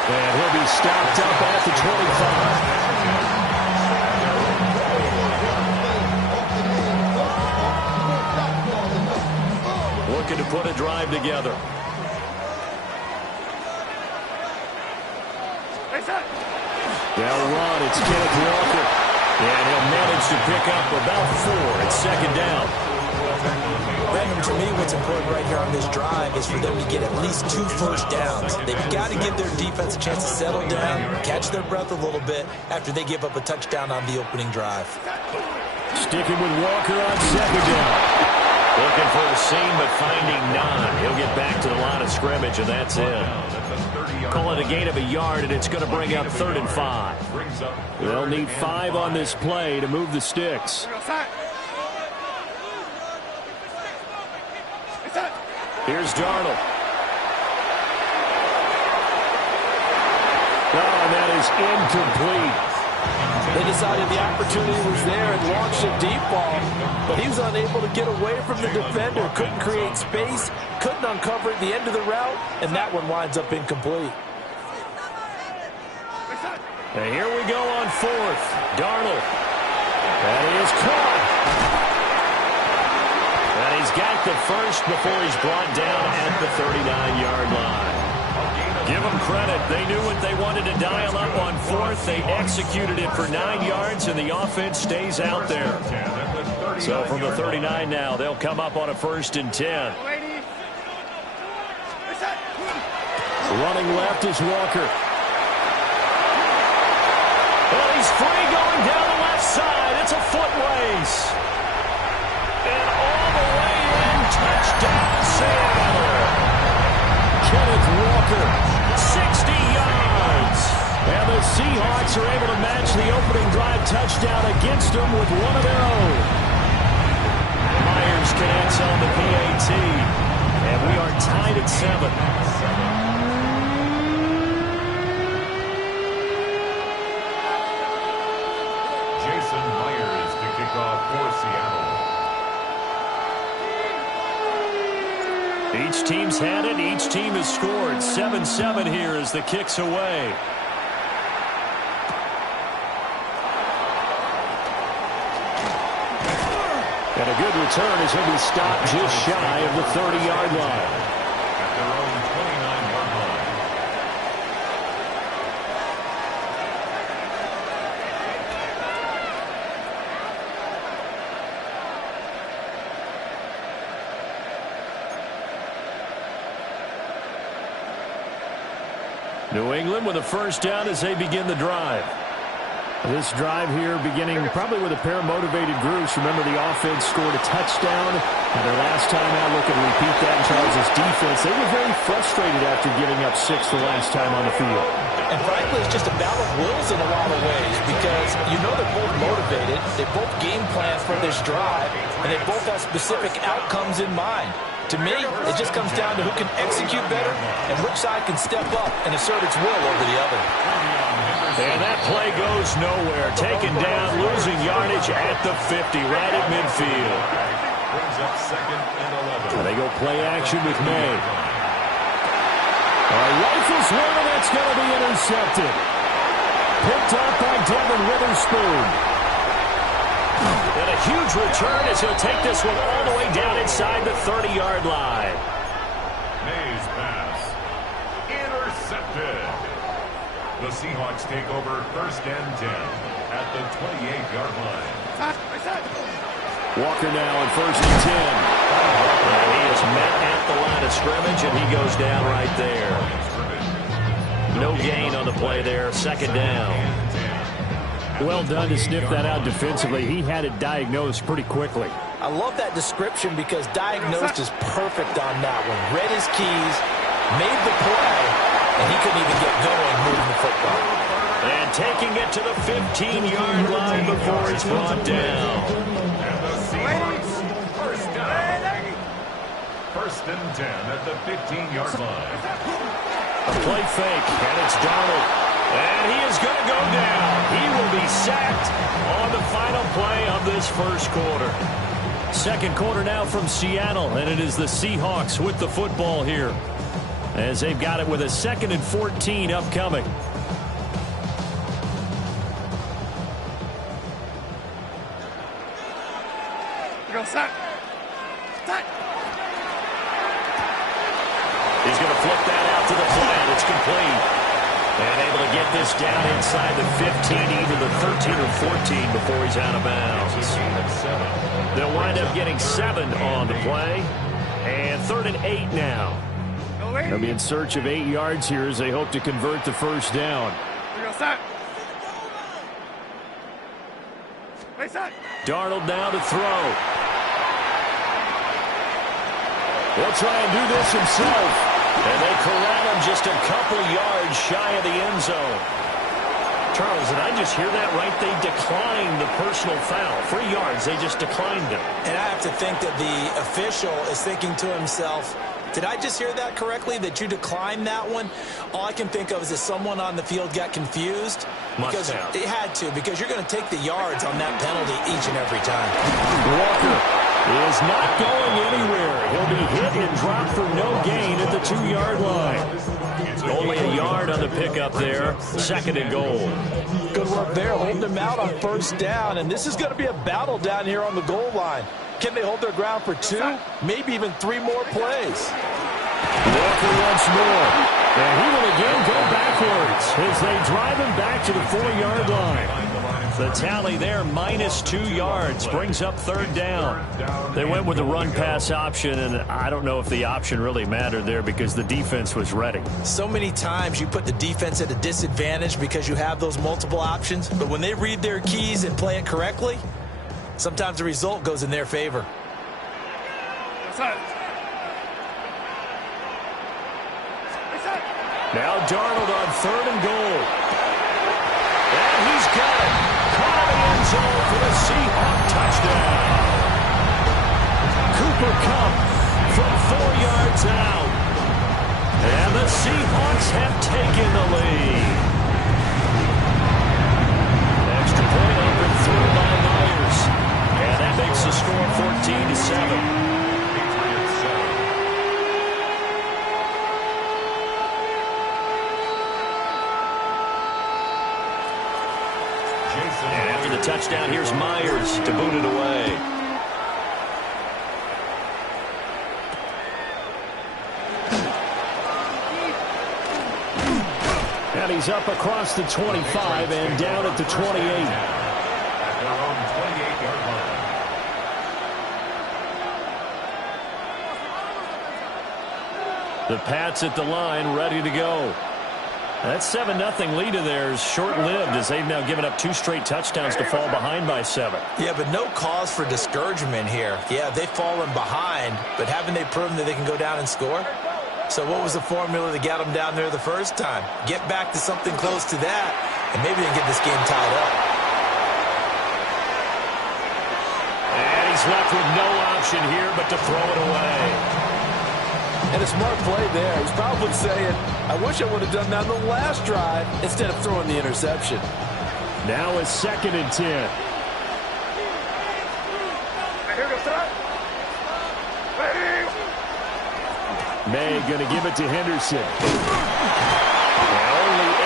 And he'll be stopped up at the 25. Looking to put a drive together. They'll run. It's Kenneth Walker. And he'll manage to pick up about 4. It's 2nd down. Brandon, to me, what's important right here on this drive is for them to get at least 2 first downs. They've got to give their defense a chance to settle down, catch their breath a little bit after they give up a touchdown on the opening drive. Sticking with Walker on 2nd down. Looking for a seam, but finding none. He'll get back to the line of scrimmage, and that's it. Call it a gain of a yard, and it's going to bring up 3rd and 5. They'll need 5 on this play to move the sticks. Here's Darnold. Oh, and that is incomplete. They decided the opportunity was there and launched a deep ball, but he was unable to get away from the defender, couldn't create space, couldn't uncover at the end of the route, and that one winds up incomplete. And here we go on 4th. Darnold. And he is caught. And he's got the first before he's brought down at the 39-yard line. Give them credit. They knew what they wanted to dial up on 4th. They executed it for 9 yards, and the offense stays out there. So from the 39 now, they'll come up on a 1st and 10. Running left is Walker. Well, he's free going down It's a foot race. And all the way in, touchdown Seattle. Kenneth Walker, 60 yards. And the Seahawks are able to match the opening drive touchdown against them with one of their own. Myers connects on the PAT. And we are tied at 7. Jason Myers to kick off for Seattle. Each team's had it. Each team has scored. 7-7 here as the kick's away. And a good return as he'll be stopped just shy of the 30-yard line. At their own 29-yard line. New England with a first down as they begin the drive. This drive here beginning probably with a pair of motivated groups. Remember, the offense scored a touchdown. And their last time out, looking to repeat that in Charles' defense. They were very frustrated after giving up 6 the last time on the field. And frankly, it's just a battle of wills in a lot of ways because you know they're both motivated. They both game plan for this drive, and they both have specific outcomes in mind. To me, it just comes down to who can execute better and which side can step up and assert its will over the other. And that play goes nowhere. Taken down, losing yardage at the 50, right at midfield. Brings up 2nd and 11. They go play action with May. Rifles one, and that's going to be intercepted. Picked up by Devin Witherspoon. And a huge return as he'll take this one all the way down inside the 30-yard line. May's pass. Intercepted. The Seahawks take over 1st and 10 at the 28-yard line. Walker now on 1st and 10. And he is met at the line of scrimmage, and he goes down right there. No gain on the play there. 2nd down. Well done to sniff that out defensively. He had it diagnosed pretty quickly. I love that description because diagnosed is perfect on that one. Read his keys, made the play, and he couldn't even get going moving the football. And taking it to the 15-yard line before he's brought down. And the Seahawks, first down. 1st and 10 at the 15-yard line. A play fake, and it's Darnold. And he is going to go down. He will be sacked on the final play of this first quarter. Second quarter now from Seattle, and it is the Seahawks with the football here as they've got it with a 2nd and 14 upcoming. Go sack. Sack. He's going to flip that out to the flat. It's complete. And able to get this down inside the 15, either the 13 or 14 before he's out of bounds. They'll wind up getting 7 on the play. And 3rd and 8 now. They'll be in search of 8 yards here as they hope to convert the first down. Darnold now to throw. He'll try and do this himself. And they corral him just a couple yards shy of the end zone. Charles, did I just hear that right? They declined the personal foul. 3 yards, they just declined it. And I have to think that the official is thinking to himself, did I just hear that correctly, that you declined that one? All I can think of is that someone on the field got confused. Because it had to, because you're going to take the yards on that penalty each and every time. Walker is not going anywhere. He'll be hit and dropped for no gain at the 2-yard line. Only a yard on the pickup there. 2nd and goal. Good work there, holding them out on 1st down. And this is going to be a battle down here on the goal line. Can they hold their ground for 2, maybe even 3 more plays? Walker once more. And he will again go backwards as they drive him back to the 4-yard line. The tally there, -2 yards, brings up 3rd down. They went with the run-pass option, and I don't know if the option really mattered there because the defense was ready. So many times you put the defense at a disadvantage because you have those multiple options, but when they read their keys and play it correctly, sometimes the result goes in their favor. Now Darnold on 3rd and goal. And he's got it. Caught in the end zone for the Seahawk touchdown. Cooper Kupp from 4 yards out. And the Seahawks have taken the lead. Extra point up and through by Myers. And that makes the score 14-7. And after the touchdown, here's Myers to boot it away. And he's up across the 25 and down at the 28. At their own 28-yard line. The Pats at the line, ready to go. That 7-0 lead of theirs short-lived as they've now given up 2 straight touchdowns to fall behind by 7. Yeah, but no cause for discouragement here. Yeah, they've fallen behind, but haven't they proven that they can go down and score? So what was the formula that got them down there the first time? Get back to something close to that, and maybe they can get this game tied up. And he's left with no option here but to throw it away. And a smart play there. He's probably saying, I wish I would have done that on the last drive instead of throwing the interception. Now it's 2nd and 10. May going to give it to Henderson. Only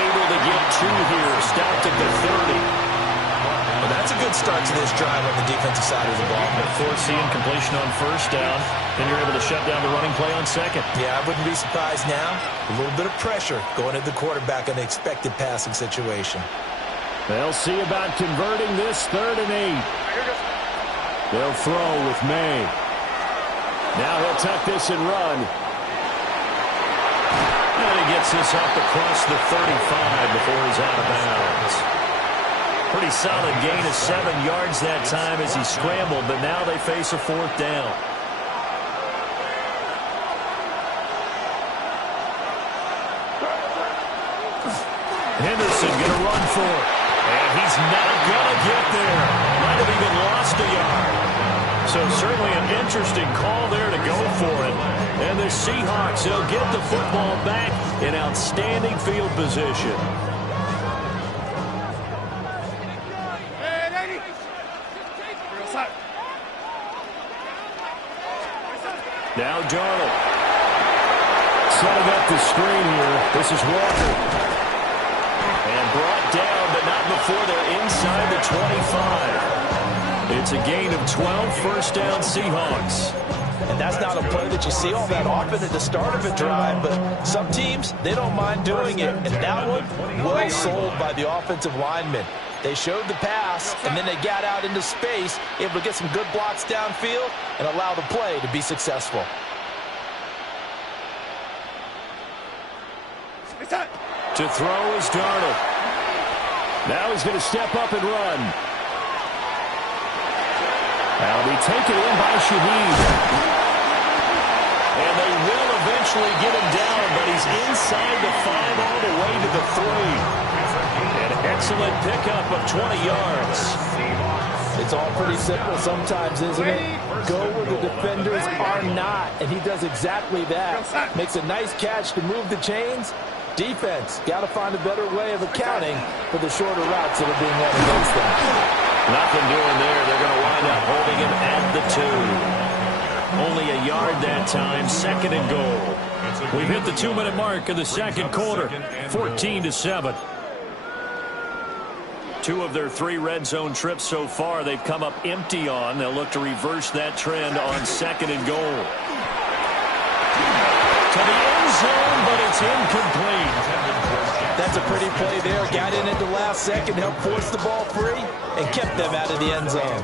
able to get 2 here. Stopped at the 30. Well, that's a good start to this drive on the defensive side of the ball. Forcing completion on 1st down. Then you're able to shut down the running play on 2nd. Yeah, I wouldn't be surprised now. A little bit of pressure going at the quarterback on the expected passing situation. They'll see about converting this 3rd and 8. They'll throw with May. Now he'll tuck this and run. And he gets this up across the 35 before he's out of bounds. Pretty solid gain of 7 yards that time as he scrambled, but now they face a 4th down. Henderson going to run for it. And he's not going to get there. Might have even lost a yard. So certainly an interesting call there to go for it. And the Seahawks, they'll get the football back in outstanding field position. Now Darnold. Setting up the screen here. This is Walker. And brought down, but not before they're inside the 25. It's a gain of 12, 1st down Seahawks. And that's not a play that you see all that often at the start of a drive, but some teams, they don't mind doing it. And that one, well sold by the offensive lineman. They showed the pass, and then they got out into space, able to get some good blocks downfield and allow the play to be successful. To throw is Darnold. Now he's going to step up and run. That'll be taken in by Shaheed. And they will eventually get him down, but he's inside the 5 all the way to the 3. An excellent pickup of 20 yards. It's all pretty simple sometimes, isn't it? Go where the defenders are not, and he does exactly that. Makes a nice catch to move the chains. Defense, got to find a better way of accounting for the shorter routes that are being run against them. Nothing doing there. They're going to wind up holding him at the 2. Only a yard that time, 2nd and goal. We've hit the 2-minute mark of the 2nd quarter, 14-7. 2 of their 3 red zone trips so far they've come up empty on. They'll look to reverse that trend on 2nd and goal. To the end zone, but it's incomplete. That's a pretty play there. Got in at the last second, helped force the ball free, and kept them out of the end zone.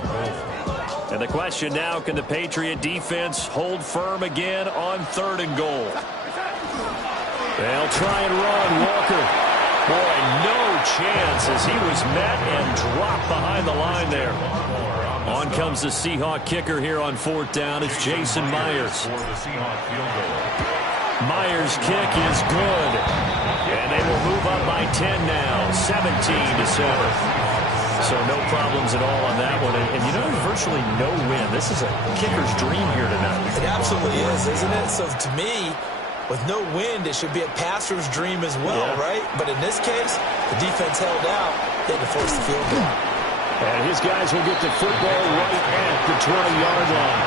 And the question now, can the Patriot defense hold firm again on 3rd and goal? They'll try and run. Walker. Boy, no chance as he was met and dropped behind the line there. On comes the Seahawk kicker here on 4th down. It's Jason Myers. For the Seahawk field goal. Myers' kick is good. And they will move up by 10 now, 17-7. So no problems at all on that one. And you know, virtually no win. This is a kicker's dream here tonight. It absolutely is, isn't it? So to me, with no wind, it should be a passer's dream as well, right? But in this case, the defense held out. They had to force the field goal. And his guys will get the football right at the 20-yard line.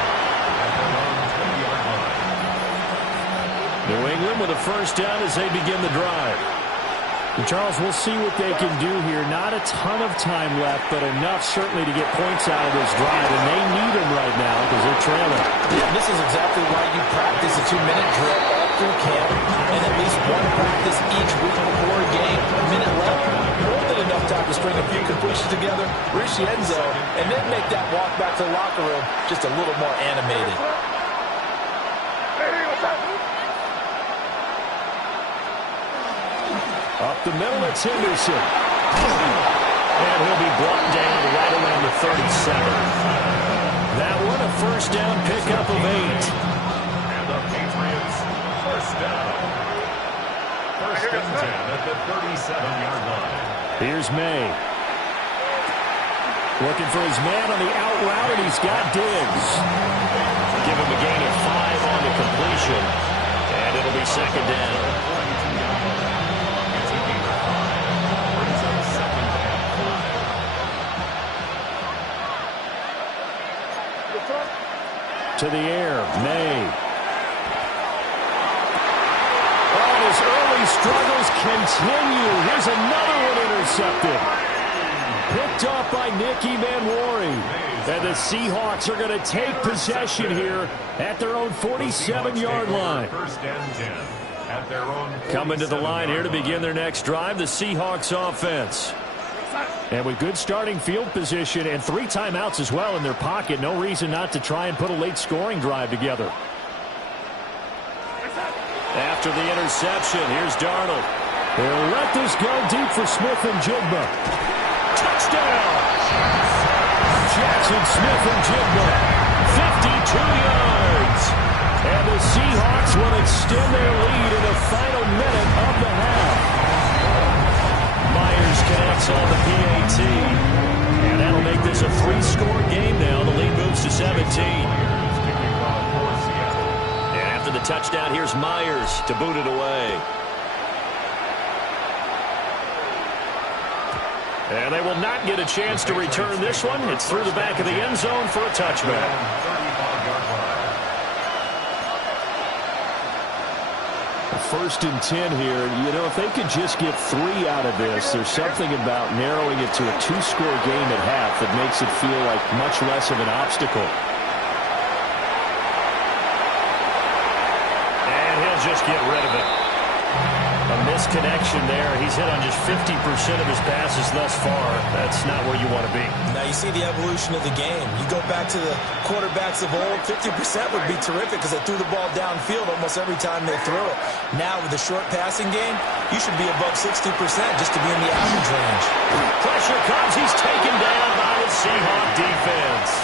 New England with a first down as they begin the drive. And Charles, we'll see what they can do here. Not a ton of time left, but enough certainly to get points out of this drive. And they need them right now because they're trailing. Yeah, this is exactly why you practice a 2-minute drill all through camp and at least one practice each week before a game. A minute left, more than enough time to string a few completions together, reach the end zone, and then make that walk back to the locker room just a little more animated. Up the middle, it's Henderson. And he'll be brought down right around the 37. That one, a first down pickup of 8. And the Patriots, first down. First and 10 at the 37-yard line. Here's May. Looking for his man on the out route, and he's got Diggs. Give him a gain of 5 on the completion. And it'll be second down. To the air, May. Oh, his early struggles continue. Here's another one intercepted. Picked off by Nicky Manwari. And the Seahawks are going to take possession here at their own 47-yard line. First and 10 at their own. Coming to the line here to begin their next drive, the Seahawks offense. And with good starting field position and 3 timeouts as well in their pocket, no reason not to try and put a late scoring drive together. After the interception, here's Darnold. They'll let this go deep for Smith and Jigba. Touchdown! Jackson Smith and Jigba, 52 yards. And the Seahawks will extend their lead in the final minute of the half. Myers connects on the PAT. And that'll make this a 3-score game now. The lead moves to 17. And after the touchdown, here's Myers to boot it away. And they will not get a chance to return this one. It's through the back of the end zone for a touchback. First and 10 here. You know, if they could just get 3 out of this, there's something about narrowing it to a 2-score game at half that makes it feel like much less of an obstacle. And he'll just get rid of it. A misconnection there. He's hit on just 50% of his passes thus far. That's not where you want to be. Now you see the evolution of the game. You go back to the quarterbacks of old, 50% would be terrific because they threw the ball downfield almost every time they threw it. Now with the short passing game, you should be above 60% just to be in the average range. Pressure comes. He's taken down by the Seahawk defense.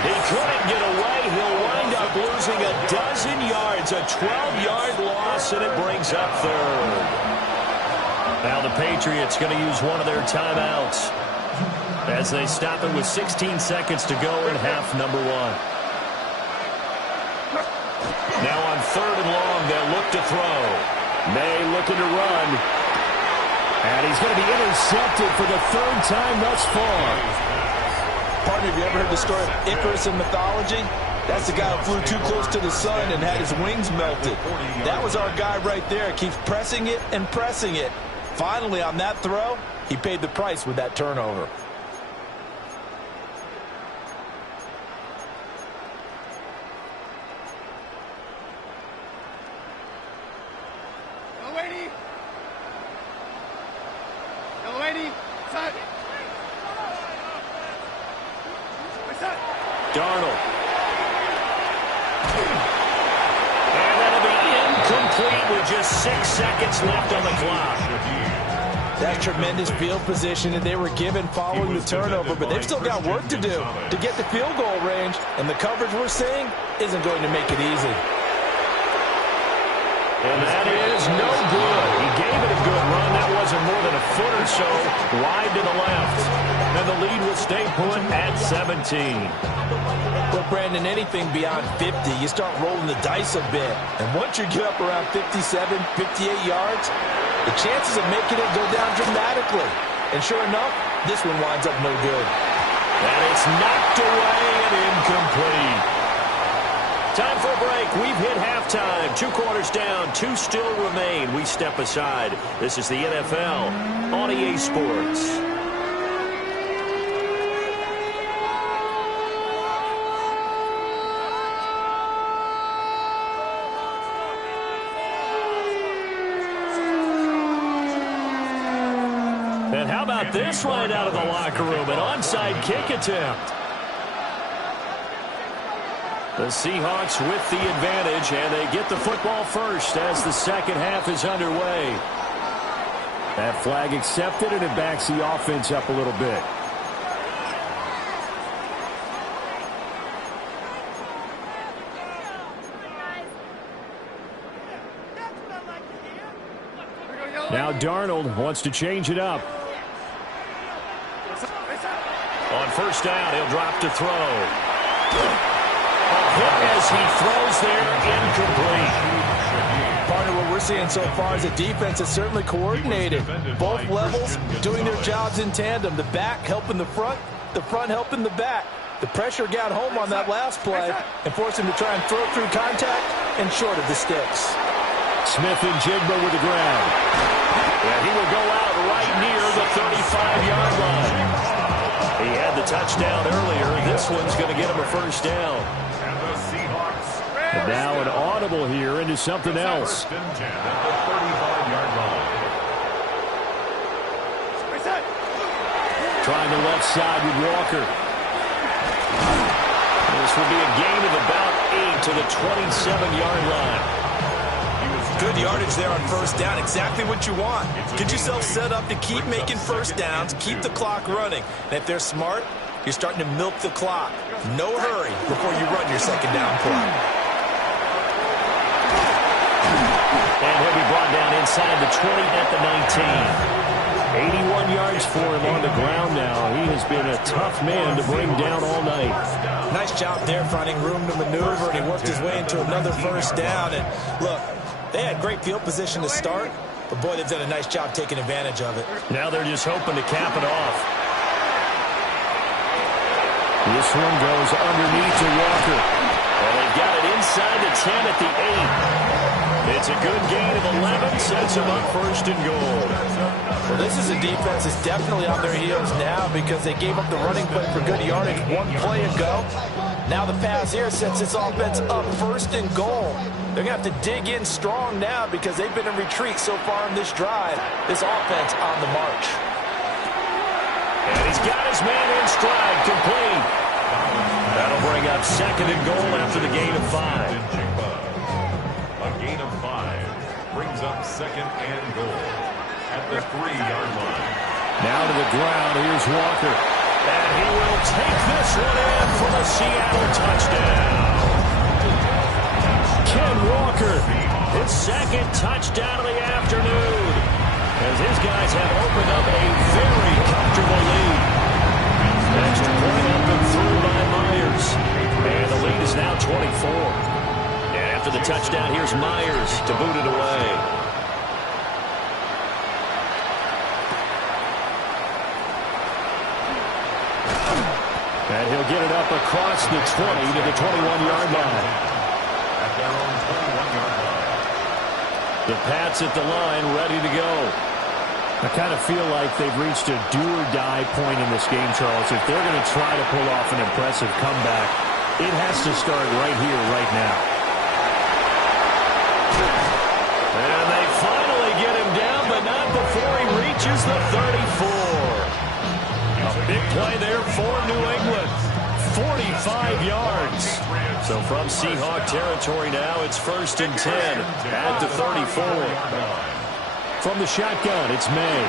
He couldn't get away. He'll wind up losing a dozen yards, a 12-yard loss, and it brings up third. Now the Patriots going to use one of their timeouts as they stop it with 16 seconds to go in half number 1. Now on 3rd and long, they'll look to throw. May looking to run. And he's going to be intercepted for the 3rd time thus far. Partner, have you ever heard the story of Icarus in mythology? That's the guy who flew too close to the sun and had his wings melted. That was our guy right there. Keeps pressing it and pressing it. Finally, on that throw, he paid the price with that turnover. Darnold. And that'll be incomplete with just 6 seconds left on the clock. That's tremendous field position that they were given following the turnover, but they've still got work to do to get the field goal range, and the coverage we're seeing isn't going to make it easy. And that is no good. He gave it a good run. That wasn't more than a foot or so wide to the left. And the lead will stay put at 17. Well, Brandon, anything beyond 50, you start rolling the dice a bit. And once you get up around 57, 58 yards, the chances of making it go down dramatically. And sure enough, this one winds up no good. And it's knocked away and incomplete. Time for a break. We've hit halftime. 2 quarters down. 2 still remain. We step aside. This is the NFL on EA Sports. And how about this right out of the locker room? An onside kick attempt. The Seahawks with the advantage, and they get the football first as the second half is underway. That flag accepted, and it backs the offense up a little bit. Now Darnold wants to change it up. On first down, he'll drop to throw. As he throws there, incomplete. Partner, what we're seeing so far is the defense is certainly coordinated. Both levels doing their jobs in tandem. The back helping the front helping the back. The pressure got home on that last play and forced him to try and throw through contact and short of the sticks. Smith and Jigba with the grab. And he will go out right near the 35-yard line. He had the touchdown earlier. This one's going to get him a first down. And now an audible here into something else. Trying the left side with Walker. This will be a gain of about 8 to the 27-yard line. Good yardage there on first down. Exactly what you want. Get yourself set up to keep making first downs, keep the clock running. And if they're smart, you're starting to milk the clock. No hurry before you run your second down play. And he'll be brought down inside the 20 at the 19. 81 yards for him on the ground now. He has been a tough man to bring down all night. Nice job there finding room to maneuver, and he worked his way into another first down. And look, they had great field position to start, but boy, they've done a nice job taking advantage of it. Now they're just hoping to cap it off. This one goes underneath to Walker. And they've got it inside the 10 at the 8. It's a good gain of 11, sets them up first and goal. Well, this is a defense that's definitely on their heels now because they gave up the running play for good yardage one play ago. Now the pass here sets this offense up first and goal. They're going to have to dig in strong now because they've been in retreat so far in this drive. This offense on the march. And he's got his man in stride, complete. That'll bring up second and goal after the gain of 5. A gain of 5 brings up second and goal at the 3-yard line. Now to the ground, here's Walker. And he will take this one in for the Seattle touchdown. Ken Walker, his second touchdown of the afternoon, as his guys have opened up a very comfortable lead. Extra point up and through by Myers. And the lead is now 24. And after the touchdown, here's Myers to boot it away. And he'll get it up across the 20 to the 21-yard line. At their own 21-yard line. The Pats at the line, ready to go. I kind of feel like they've reached a do-or-die point in this game, Charles. If they're going to try to pull off an impressive comeback, it has to start right here, right now. And they finally get him down, but not before he reaches the 34. A big play there for New England. 45 yards. So from Seahawk territory now, it's first and 10 at the 34. From the shotgun, it's May.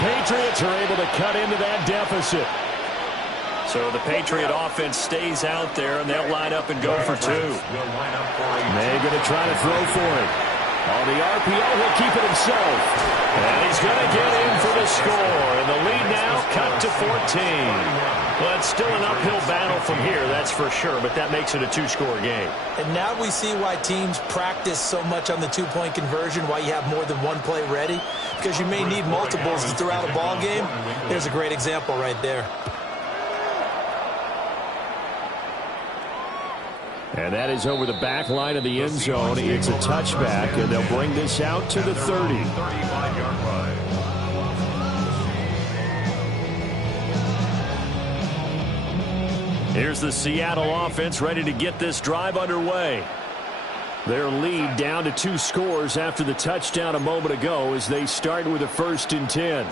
Patriots are able to cut into that deficit. So the Patriot offense stays out there, and they'll line up and go for two. May going to try to throw for it. On the RPO, he'll keep it himself. And he's going to get in for the score. And the lead now cut to 14. Well, it's still an uphill battle from here, that's for sure, but that makes it a two-score game. And now we see why teams practice so much on the two-point conversion, why you have more than one play ready, because you may need multiples throughout a ball game. There's a great example right there. And that is over the back line of the end zone. It's a touchback, and they'll bring this out to the 30. 35-yard line. Here's the Seattle offense ready to get this drive underway. Their lead down to 2 scores after the touchdown a moment ago as they start with a 1st and 10.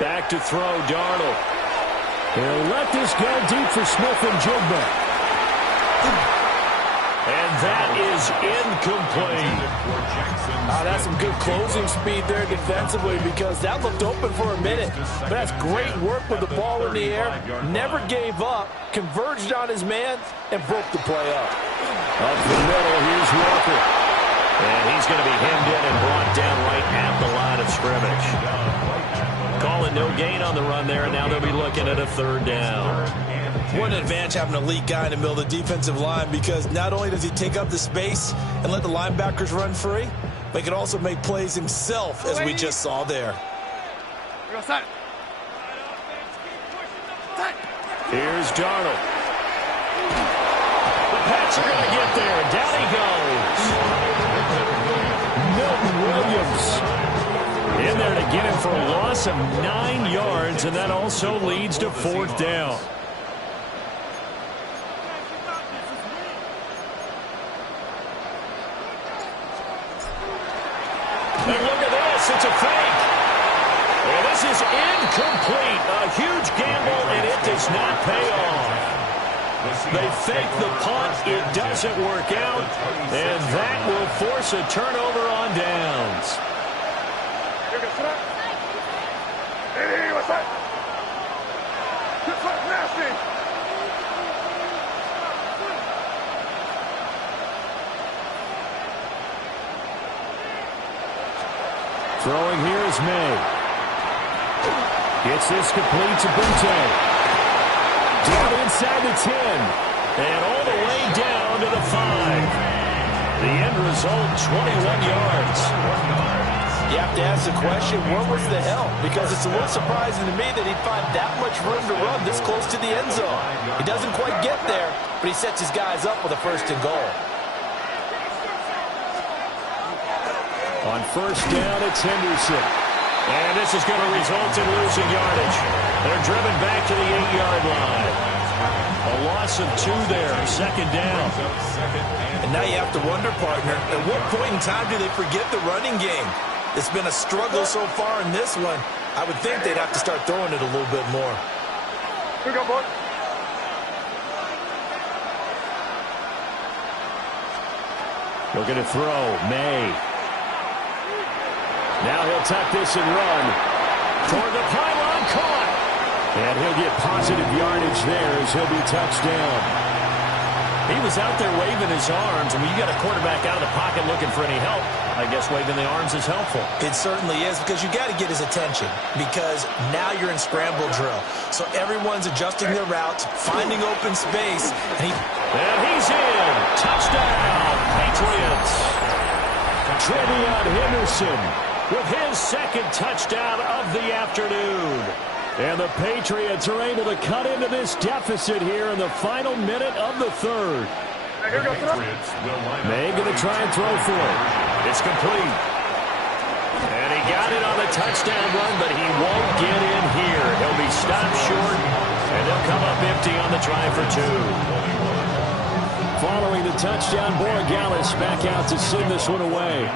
Back to throw, Darnold. He'll let this go deep for Smith and Jigba. And that is incomplete. That's some good closing speed there defensively because that looked open for a minute. But that's great work with the ball in the air. Never gave up, converged on his man, and broke the play up. Up the middle, here's Walker. And he's going to be hemmed in and brought down right at the line of scrimmage. Calling no gain on the run there, and now they'll be looking at a 3rd down. What an advantage having a elite guy in the middle of the defensive line because not only does he take up the space and let the linebackers run free, but he can also make plays himself, as we just saw there. Here's Darnold. The Pats are going to get there. Down he goes. Milton Williams in there to get him for a loss of 9 yards, and that also leads to 4th down. And look at this, it's a fake. And this is incomplete. A huge gamble, and it does not pay off. They fake the punt, it doesn't work out, and that will force a turnover on downs. Throwing here is May. Gets this complete to Bunte. Down inside the 10. And all the way down to the 5. The end result, 21 yards. You have to ask the question, where was the help? Because it's a little surprising to me that he'd find that much room to run this close to the end zone. He doesn't quite get there, but he sets his guys up with a 1st and goal. On 1st down, it's Henderson. And this is going to result in losing yardage. They're driven back to the 8-yard line. A loss of 2 there, 2nd down. And now you have to wonder, partner, at what point in time do they forget the running game? It's been a struggle so far in this one. I would think they'd have to start throwing it a little bit more. Here we go, boy. Looking to throw, May. Now he'll tuck this and run. Toward the pylon, caught. And he'll get positive yardage there as he'll be touched down. He was out there waving his arms, and when you got a quarterback out of the pocket looking for any help, I guess waving the arms is helpful. It certainly is, because you got to get his attention, because now you're in scramble drill. So everyone's adjusting their routes, finding open space, and he's in. Touchdown, Patriots. Trevion Henderson with his 2nd touchdown of the afternoon. And the Patriots are able to cut into this deficit here in the final minute of the 3rd. May going to try and throw for it. It's complete. And he got it on the touchdown run, but he won't get in here. He'll be stopped short, and they'll come up empty on the try for 2. Following the touchdown, Borregales back out to send this one away.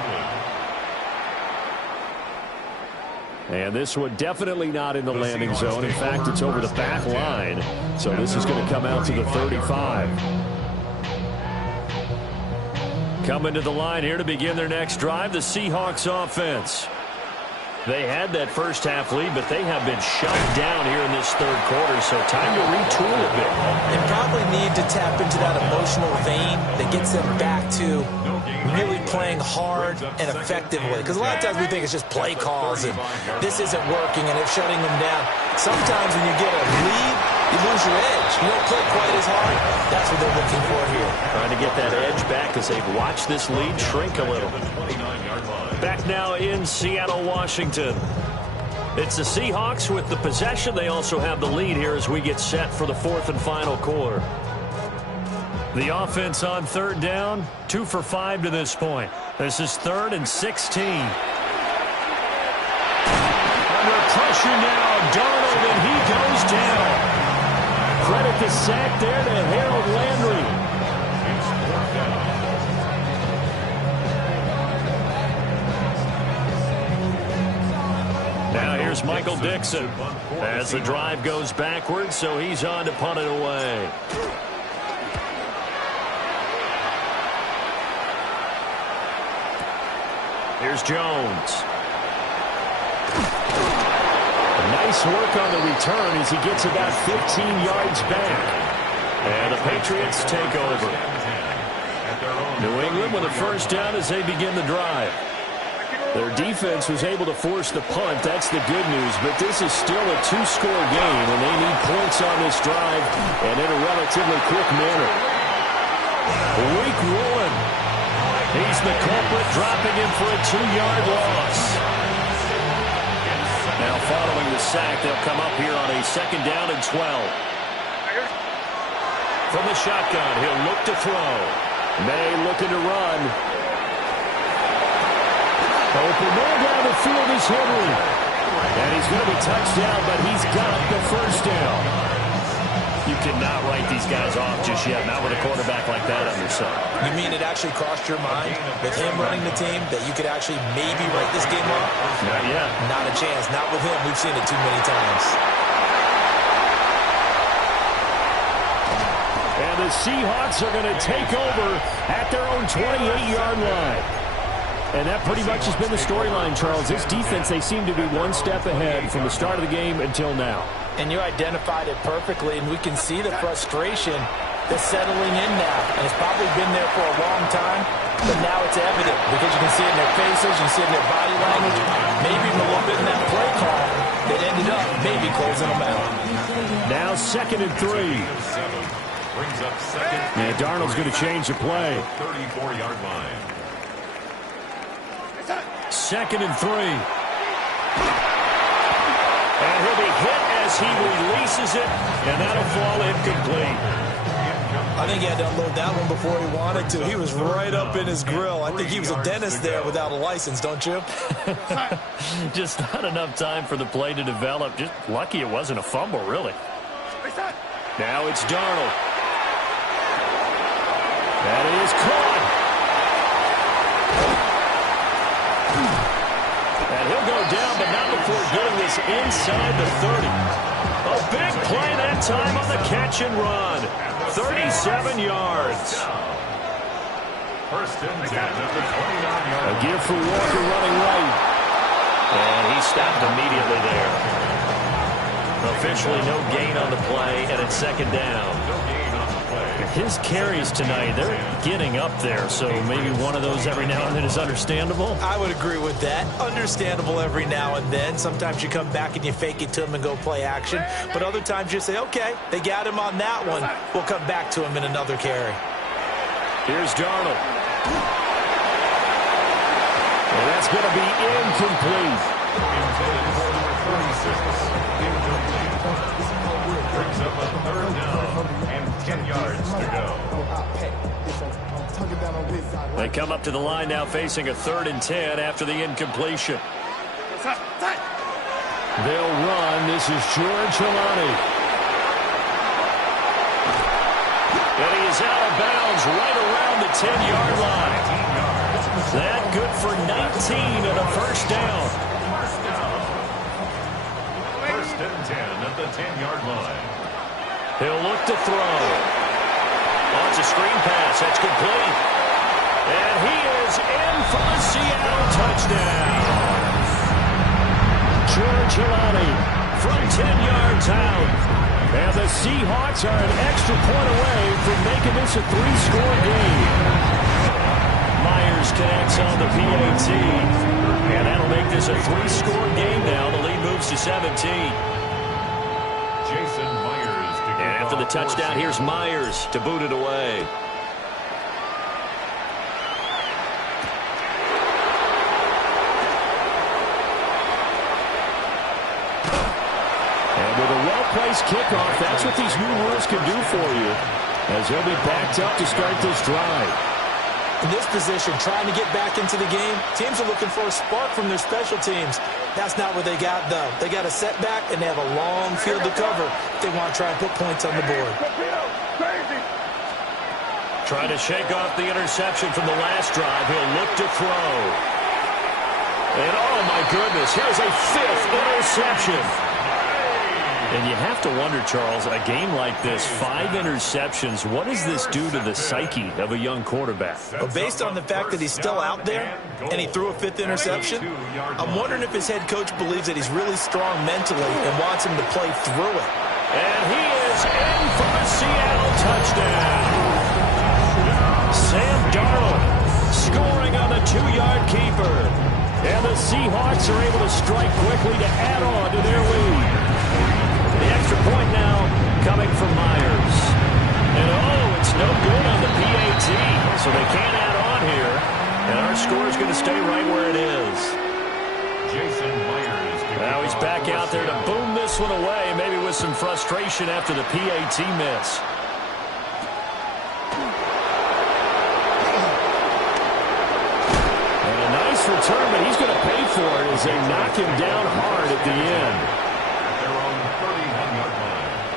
And this one definitely not in the landing zone. In fact, it's over the back line. So this is going to come out to the 35. Coming to the line here to begin their next drive, the Seahawks offense. They had that first half lead, but they have been shut down here in this third quarter, so time to retool a bit. They probably need to tap into that emotional vein that gets them back to really playing hard and effectively. Because a lot of times we think it's just play calls, and this isn't working, and it's shutting them down. Sometimes when you get a lead, you lose your edge. You don't play quite as hard. That's what they're looking for here. Trying to get that edge back as they've watched this lead shrink a little. Back now in Seattle, Washington. It's the Seahawks with the possession. They also have the lead here as we get set for the fourth and final quarter. The offense on third down, 2 for 5 to this point. This is 3rd and 16. Under pressure now, Darnold, and he goes down. Credit the sack there to Harold Landry. Now here's Michael Dixon as the drive goes backwards, so he's on to punt it away. Here's Jones. Nice work on the return as he gets about 15 yards back. And the Patriots take over. New England with a first down as they begin the drive. Their defense was able to force the punt. That's the good news. But this is still a 2-score game, and they need points on this drive and in a relatively quick manner. Weak Woolen. He's the culprit, dropping in for a 2-yard loss. Now following the sack, they'll come up here on a 2nd down and 12. From the shotgun, he'll look to throw. May looking to run. Open man down the field is Henry. And he's going to be touched down, but he's got the first down. You cannot write these guys off just yet, not with a quarterback like that on your side. You mean it actually crossed your mind with him running the team that you could actually maybe write this game off? Not yet. Not a chance. Not with him. We've seen it too many times. And the Seahawks are going to take over at their own 28-yard line. And that pretty much has been the storyline, Charles. This defense, they seem to be one step ahead from the start of the game until now. And you identified it perfectly, and we can see the frustration that's settling in now. And it's probably been there for a long time, but now it's evident because you can see it in their faces, you see it in their body language, maybe even a little bit in that play call that ended up maybe closing them out. Now 2nd and 3. And Darnold's going to change the play. 34-yard line. 2nd and 3. And he'll be hit as he releases it, and that'll fall incomplete. I think he had to unload that one before he wanted to. He was right up in his grill. I think he was a dentist there without a license, don't you? Just not enough time for the play to develop. Just lucky it wasn't a fumble, really. Now it's Darnold. That is caught. And he'll go down, but not before getting this inside the 30. A big play that time on the catch and run. 37 yards. First and 10 at the 29-yard line. A give for Walker running right. And he stopped immediately there. Officially no gain on the play, and it's 2nd down. His carries tonight, they're getting up there, so maybe one of those every now and then is understandable. I would agree with that. Understandable every now and then. Sometimes you come back and you fake it to him and go play action. But other times you say, okay, they got him on that one. We'll come back to him in another carry. Here's Darnold. And that's going to be incomplete. Intended for number 46. Incomplete. Brings up a 3rd down and 10 yards to go. They come up to the line now facing a 3rd and 10 after the incompletion. They'll run. This is George Hilani. And he is out of bounds right around the 10-yard line. That good for 19 and a first down. First and 10 at the 10-yard line. He'll look to throw. Oh, it's a screen pass. That's complete. And he is in for the Seattle touchdown. George Hilani from 10 yards out. And the Seahawks are an extra point away from making this a 3-score game. Myers connects on the PAT. And that'll make this a 3-score game now. The lead moves to 17. Jason Myers to and after the touchdown, here's Myers to boot it away. And with a well-placed kickoff, that's what these new rules can do for you, as they'll be backed up to start this drive. In this position, trying to get back into the game, teams are looking for a spark from their special teams. That's not what they got, though. They got a setback, and they have a long field to cover if they want to try and put points on the board. Trying to shake off the interception from the last drive. He'll look to throw. And, oh, my goodness, here's a 5th interception. And you have to wonder, Charles, a game like this, 5 interceptions, what does this do to the psyche of a young quarterback? Well, based on the fact that he's still out there and he threw a 5th interception, I'm wondering if his head coach believes that he's really strong mentally and wants him to play through it. And he is in for a Seattle touchdown. Sam Darnold scoring on the 2-yard keeper. And the Seahawks are able to strike quickly to add on to their lead. The extra point now coming from Myers. And, oh, it's no good on the PAT. So they can't add on here. And our score is going to stay right where it is. Jason Myers. Now he's back out there to boom this one away, maybe with some frustration after the PAT miss. And a nice return, but he's going to pay for it as they knock him down hard at the end.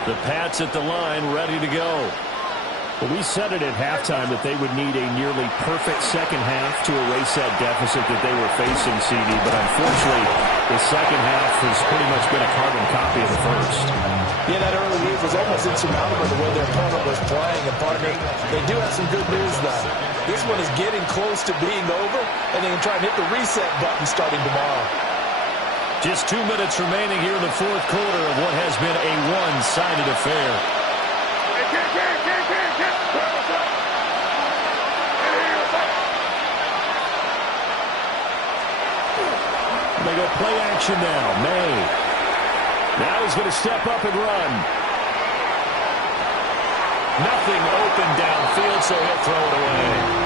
The Pats at the line, ready to go. Well, we said it at halftime that they would need a nearly perfect second half to erase that deficit that they were facing, CD. But unfortunately, the second half has pretty much been a carbon copy of the first. Yeah, that early lead was almost insurmountable the way their opponent was playing. And, partner, they do have some good news, though. This one is getting close to being over, and they can try and hit the reset button starting tomorrow. Just 2 minutes remaining here in the fourth quarter of what has been a one-sided affair. They go play action now. May. Now he's going to step up and run. Nothing open downfield, so he'll throw it away.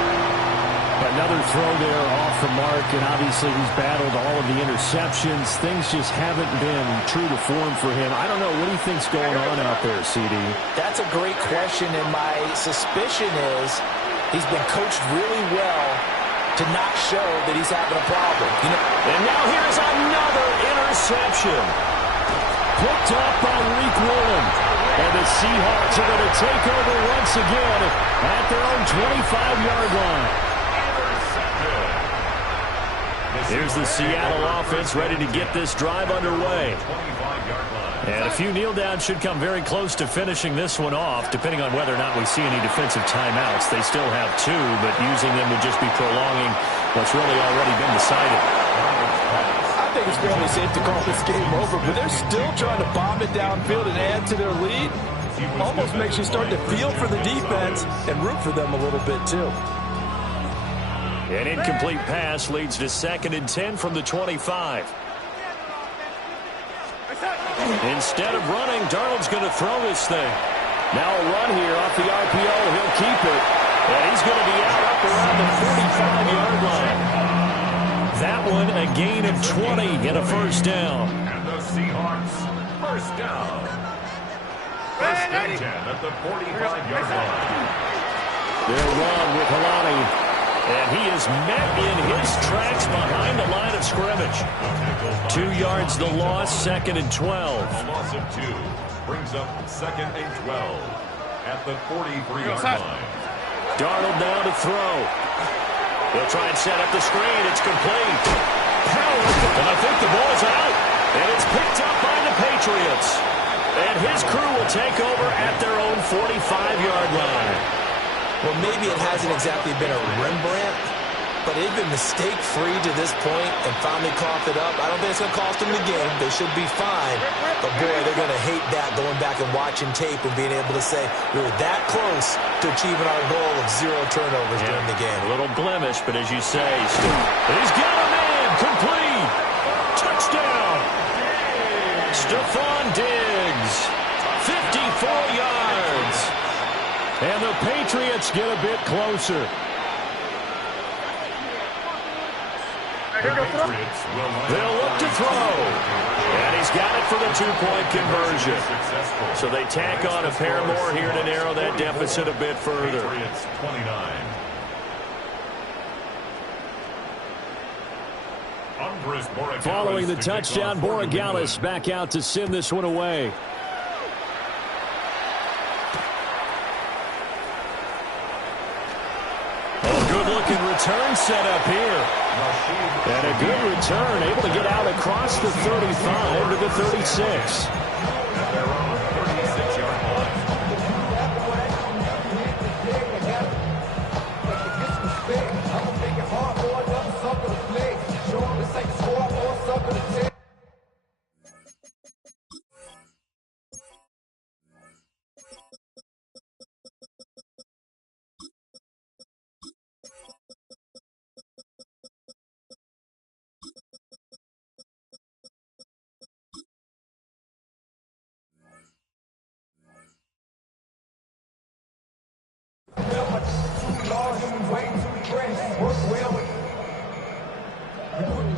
Another throw there off the mark, and obviously he's battled all of the interceptions. Things just haven't been true to form for him. I don't know. What do you think's going on out there, CD? That's a great question, and my suspicion is he's been coached really well to not show that he's having a problem. You know? And now here's another interception. Picked up by Reek Woolen. And the Seahawks are going to take over once again at their own 25-yard line. Here's the Seattle offense ready to get this drive underway. And a few kneel downs should come very close to finishing this one off, depending on whether or not we see any defensive timeouts. They still have 2, but using them would just be prolonging what's really already been decided. I think it's fairly safe to call this game over, but they're still trying to bomb it downfield and add to their lead. Almost makes you start to feel for the defense and root for them a little bit, too. An incomplete pass leads to 2nd and 10 from the 25. Instead of running, Darnold's going to throw this thing. Now a run here off the RPO. He'll keep it. And he's going to be out up around the 45-yard line. That one a gain of 20 and a first down. And the Seahawks first down. First and 10 at the 45-yard line. They'll run with Hilani. And he is met in his tracks behind the line of scrimmage. 2 yards the loss, 2nd and 12. A loss of 2 brings up 2nd and 12 at the 43-yard line. Darnold now to throw. He'll try and set up the screen. It's complete. Power, and I think the ball's out. And it's picked up by the Patriots. And his crew will take over at their own 45-yard line. Well, maybe it hasn't exactly been a Rembrandt, but they've been mistake-free to this point and finally coughed it up. I don't think it's going to cost them the game. They should be fine. But, boy, they're going to hate that, going back and watching tape and being able to say we were that close to achieving our goal of 0 turnovers during the game. A little blemish, but as you say, he's got a man. Complete. Touchdown. Stephon Diggs. 54 yards. And the Patriots get a bit closer. They'll look to throw. And he's got it for the 2-point conversion. So they tack on a pair more here to narrow that deficit a bit further. Following the touchdown, Borregales back out to send this one away. Good-looking return set up here. And a good return, able to get out across the 35 to the 36. And they're on the 36-yard line.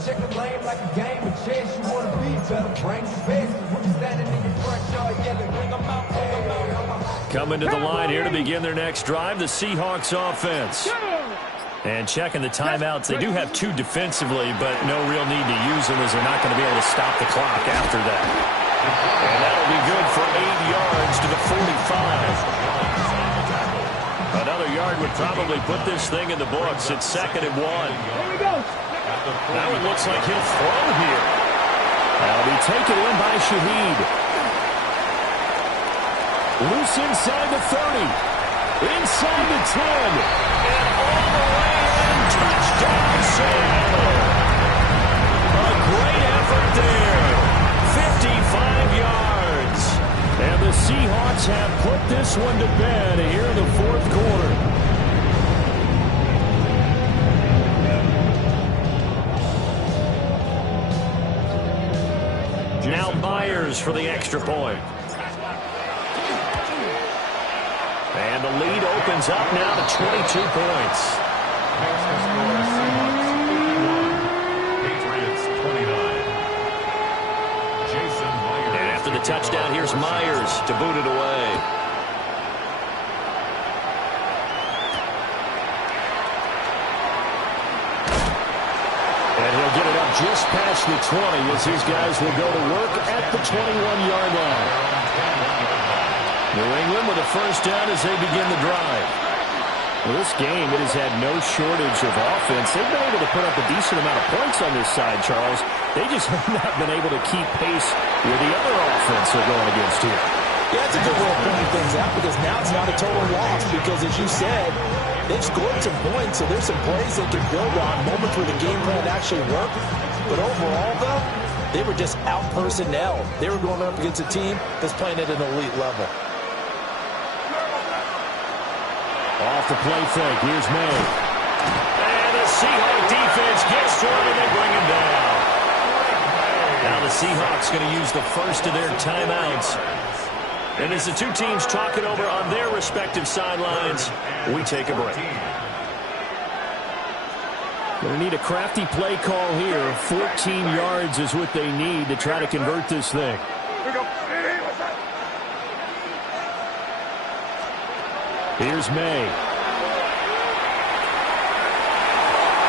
Chicken lame like a game of chess. You want to be better, bring your best. We're standing in your front yard yelling, bring them out, bring them out. Coming to the line here to begin their next drive, the Seahawks offense. And checking the timeouts. They do have 2 defensively, but no real need to use them as they're not going to be able to stop the clock after that. And that'll be good for 8 yards to the 45. Another yard would probably put this thing in the books. It's 2nd and 1. Here we go. Now it looks like he'll throw here. That'll be taken in by Shaheed. Loose inside the 30. Inside the 10. And all the way in. Touchdown, Seattle. A great effort there. 55 yards. And the Seahawks have put this one to bed here in the 4th quarter. Now Myers for the extra point. And the lead opens up now to 22 points. Patriots 29. Jason Myers. And after the touchdown, here's Myers to boot it away. And he'll get it up just past the 20 as these guys will go to work at the 21-yard line. New England with a first down as they begin the drive. Well, this game, it has had no shortage of offense. They've been able to put up a decent amount of points on this side, Charles. They just have not been able to keep pace with the other offense they're going against here. Yeah, it's a good way of pointing things out because now it's not a total loss because, as you said, they've scored some points, so there's some plays they can build on, moments where the game plan actually worked. But overall, though, they were just out personnel. They were going up against a team that's playing at an elite level. Off the play fake, here's May. And the Seahawks defense gets to him and they bring him down. Now the Seahawks going to use the first of their timeouts. And as the two teams talk it over on their respective sidelines, we take a break. Going to need a crafty play call here. 14 yards is what they need to try to convert this thing. Here's May.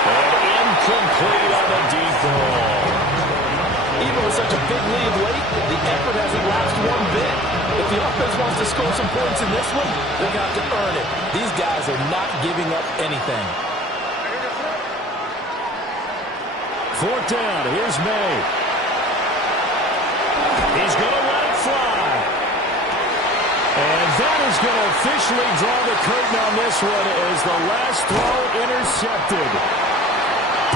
And incomplete on the deep ball. Even with such a big lead late, the effort hasn't lapsed one bit. If the offense wants to score some points in this one, they're going to have to earn it. These guys are not giving up anything. 4th down. Here's May. He's going to let it fly. And that is is going to officially draw the curtain on this one as the last throw intercepted.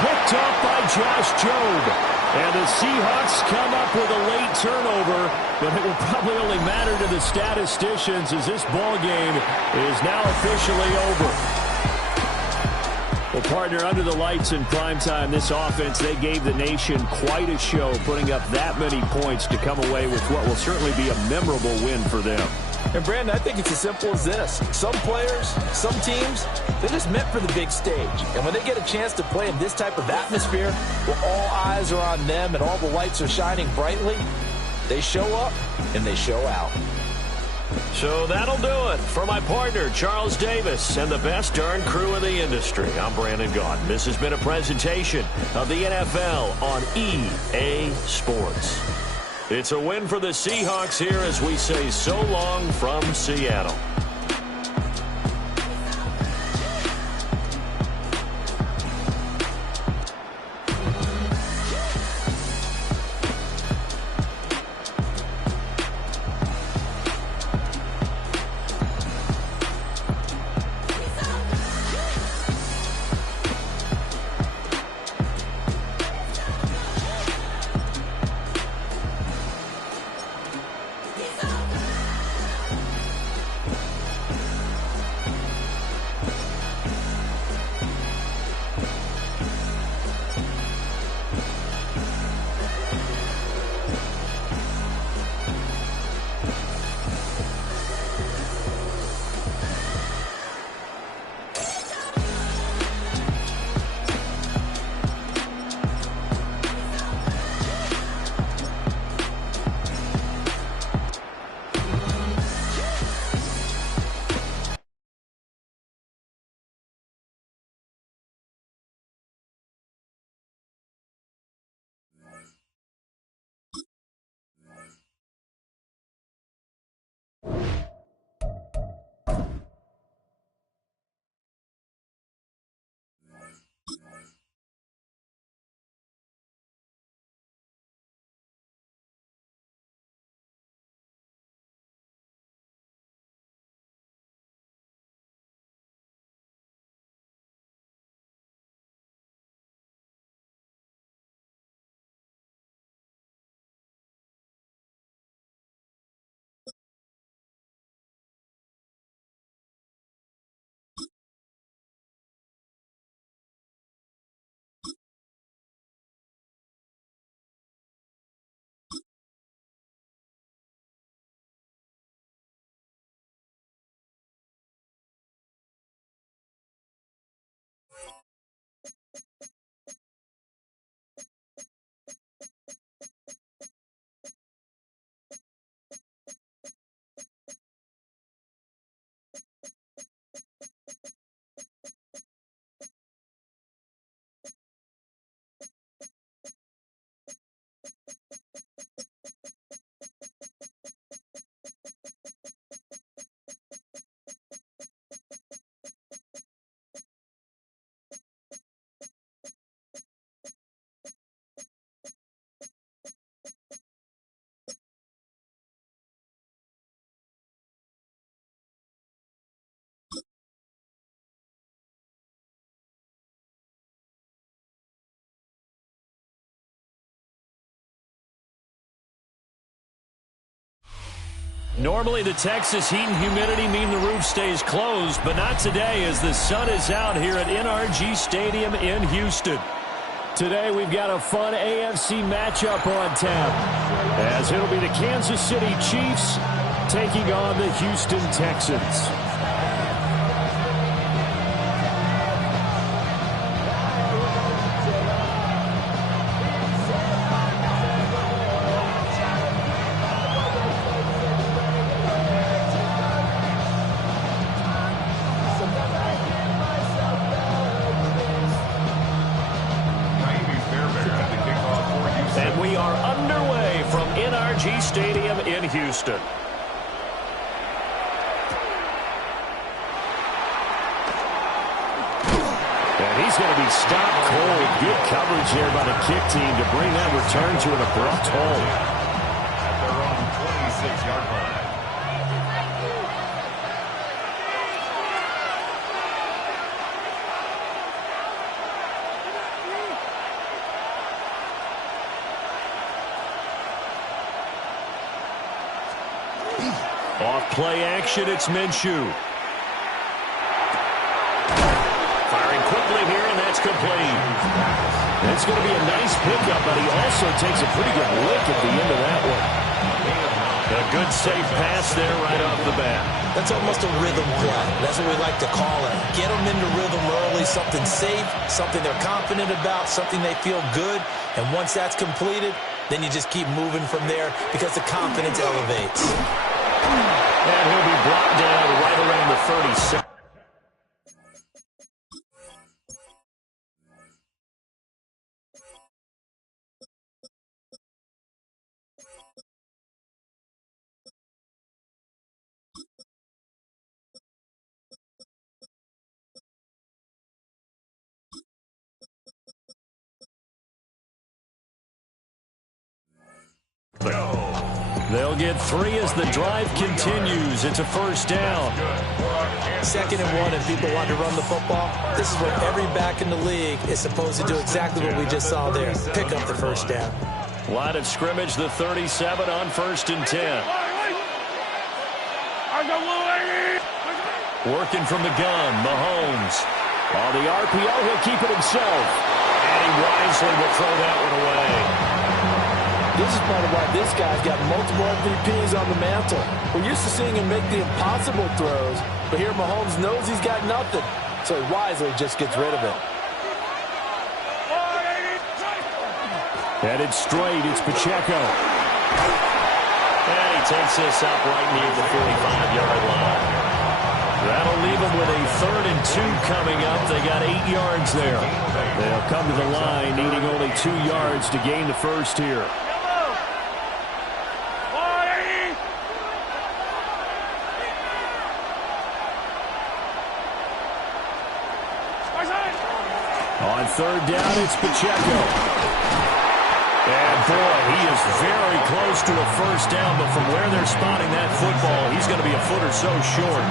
Picked off by Josh Jobe. And the Seahawks come up with a late turnover, but it will probably only matter to the statisticians as this ball game is now officially over. Well, partner, under the lights in primetime, this offense, they gave the nation quite a show, putting up that many points to come away with what will certainly be a memorable win for them. And, Brandon, I think it's as simple as this. Some players, some teams, they're just meant for the big stage. And when they get a chance to play in this type of atmosphere, where all eyes are on them and all the lights are shining brightly, they show up and they show out. So that'll do it for my partner, Charles Davis, and the best darn crew in the industry. I'm Brandon Gaudin. This has been a presentation of the NFL on EA Sports. It's a win for the Seahawks here as we say so long from Seattle. Normally the Texas heat and humidity mean the roof stays closed, but not today as the sun is out here at NRG Stadium in Houston. Today we've got a fun AFC matchup on tap as it'll be the Kansas City Chiefs taking on the Houston Texans. And we are underway from NRG Stadium in Houston. And he's going to be stopped cold. Good coverage there by the kick team to bring that return to an abrupt halt. At their own 26-yard line. Off play action, it's Minshew. Firing quickly here, and that's complete. It's going to be a nice pickup, but he also takes a pretty good lick at the end of that one. A good safe pass there right off the bat. That's almost a rhythm play. That's what we like to call it. Get them into rhythm early, something safe, something they're confident about, something they feel good. And once that's completed, then you just keep moving from there because the confidence elevates. And he'll be brought down right around the 37. They'll get 3 as the drive continues. It's a first down. 2nd and 1, and people want to run the football. This is where every back in the league is supposed to do exactly what we just saw there. Pick up the first down. Line of scrimmage, the 37 on 1st and 10. Working from the gun, Mahomes. On the RPO, he'll keep it himself. And he wisely will throw that one away. This is part of why this guy's got multiple MVPs on the mantle. We're used to seeing him make the impossible throws, but here Mahomes knows he's got nothing, so he wisely just gets rid of it. Headed straight, it's Pacheco. And he takes this up right near the 45-yard line. That'll leave them with a 3rd and 2 coming up. They got 8 yards there. They'll come to the line needing only 2 yards to gain the first here. On 3rd down, it's Pacheco. And boy, he is very close to a first down, but from where they're spotting that football, he's going to be a foot or so short.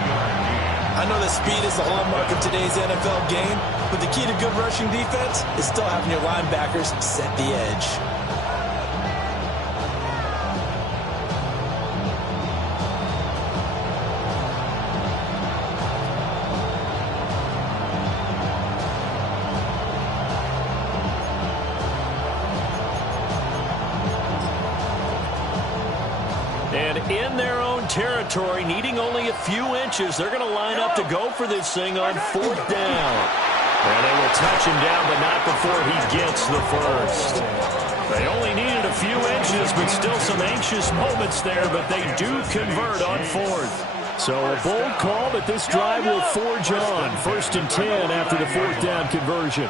I know that speed is the hallmark of today's NFL game, but the key to good rushing defense is still having your linebackers set the edge. And in their own territory, needing only a few inches, they're going to line up to go for this thing on 4th down. And they will touch him down, but not before he gets the first. They only needed a few inches, but still some anxious moments there, but they do convert on 4th. So a bold call, but this drive will forge on. 1st and 10 after the 4th down conversion.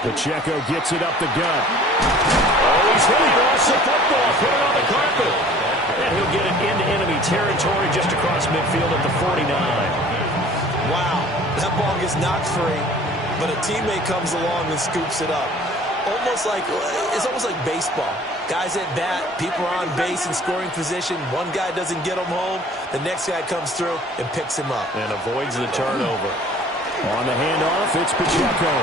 Pacheco gets it up the gut. Oh, he's hit. He lost the football. Put it on the carpet. And he'll get it into enemy territory just across midfield at the 49. Wow, that ball gets knocked free, but a teammate comes along and scoops it up. It's almost like baseball. Guys at bat, people are on base in scoring position. One guy doesn't get him home. The next guy comes through and picks him up. And avoids the turnover. On the handoff, it's Pacheco.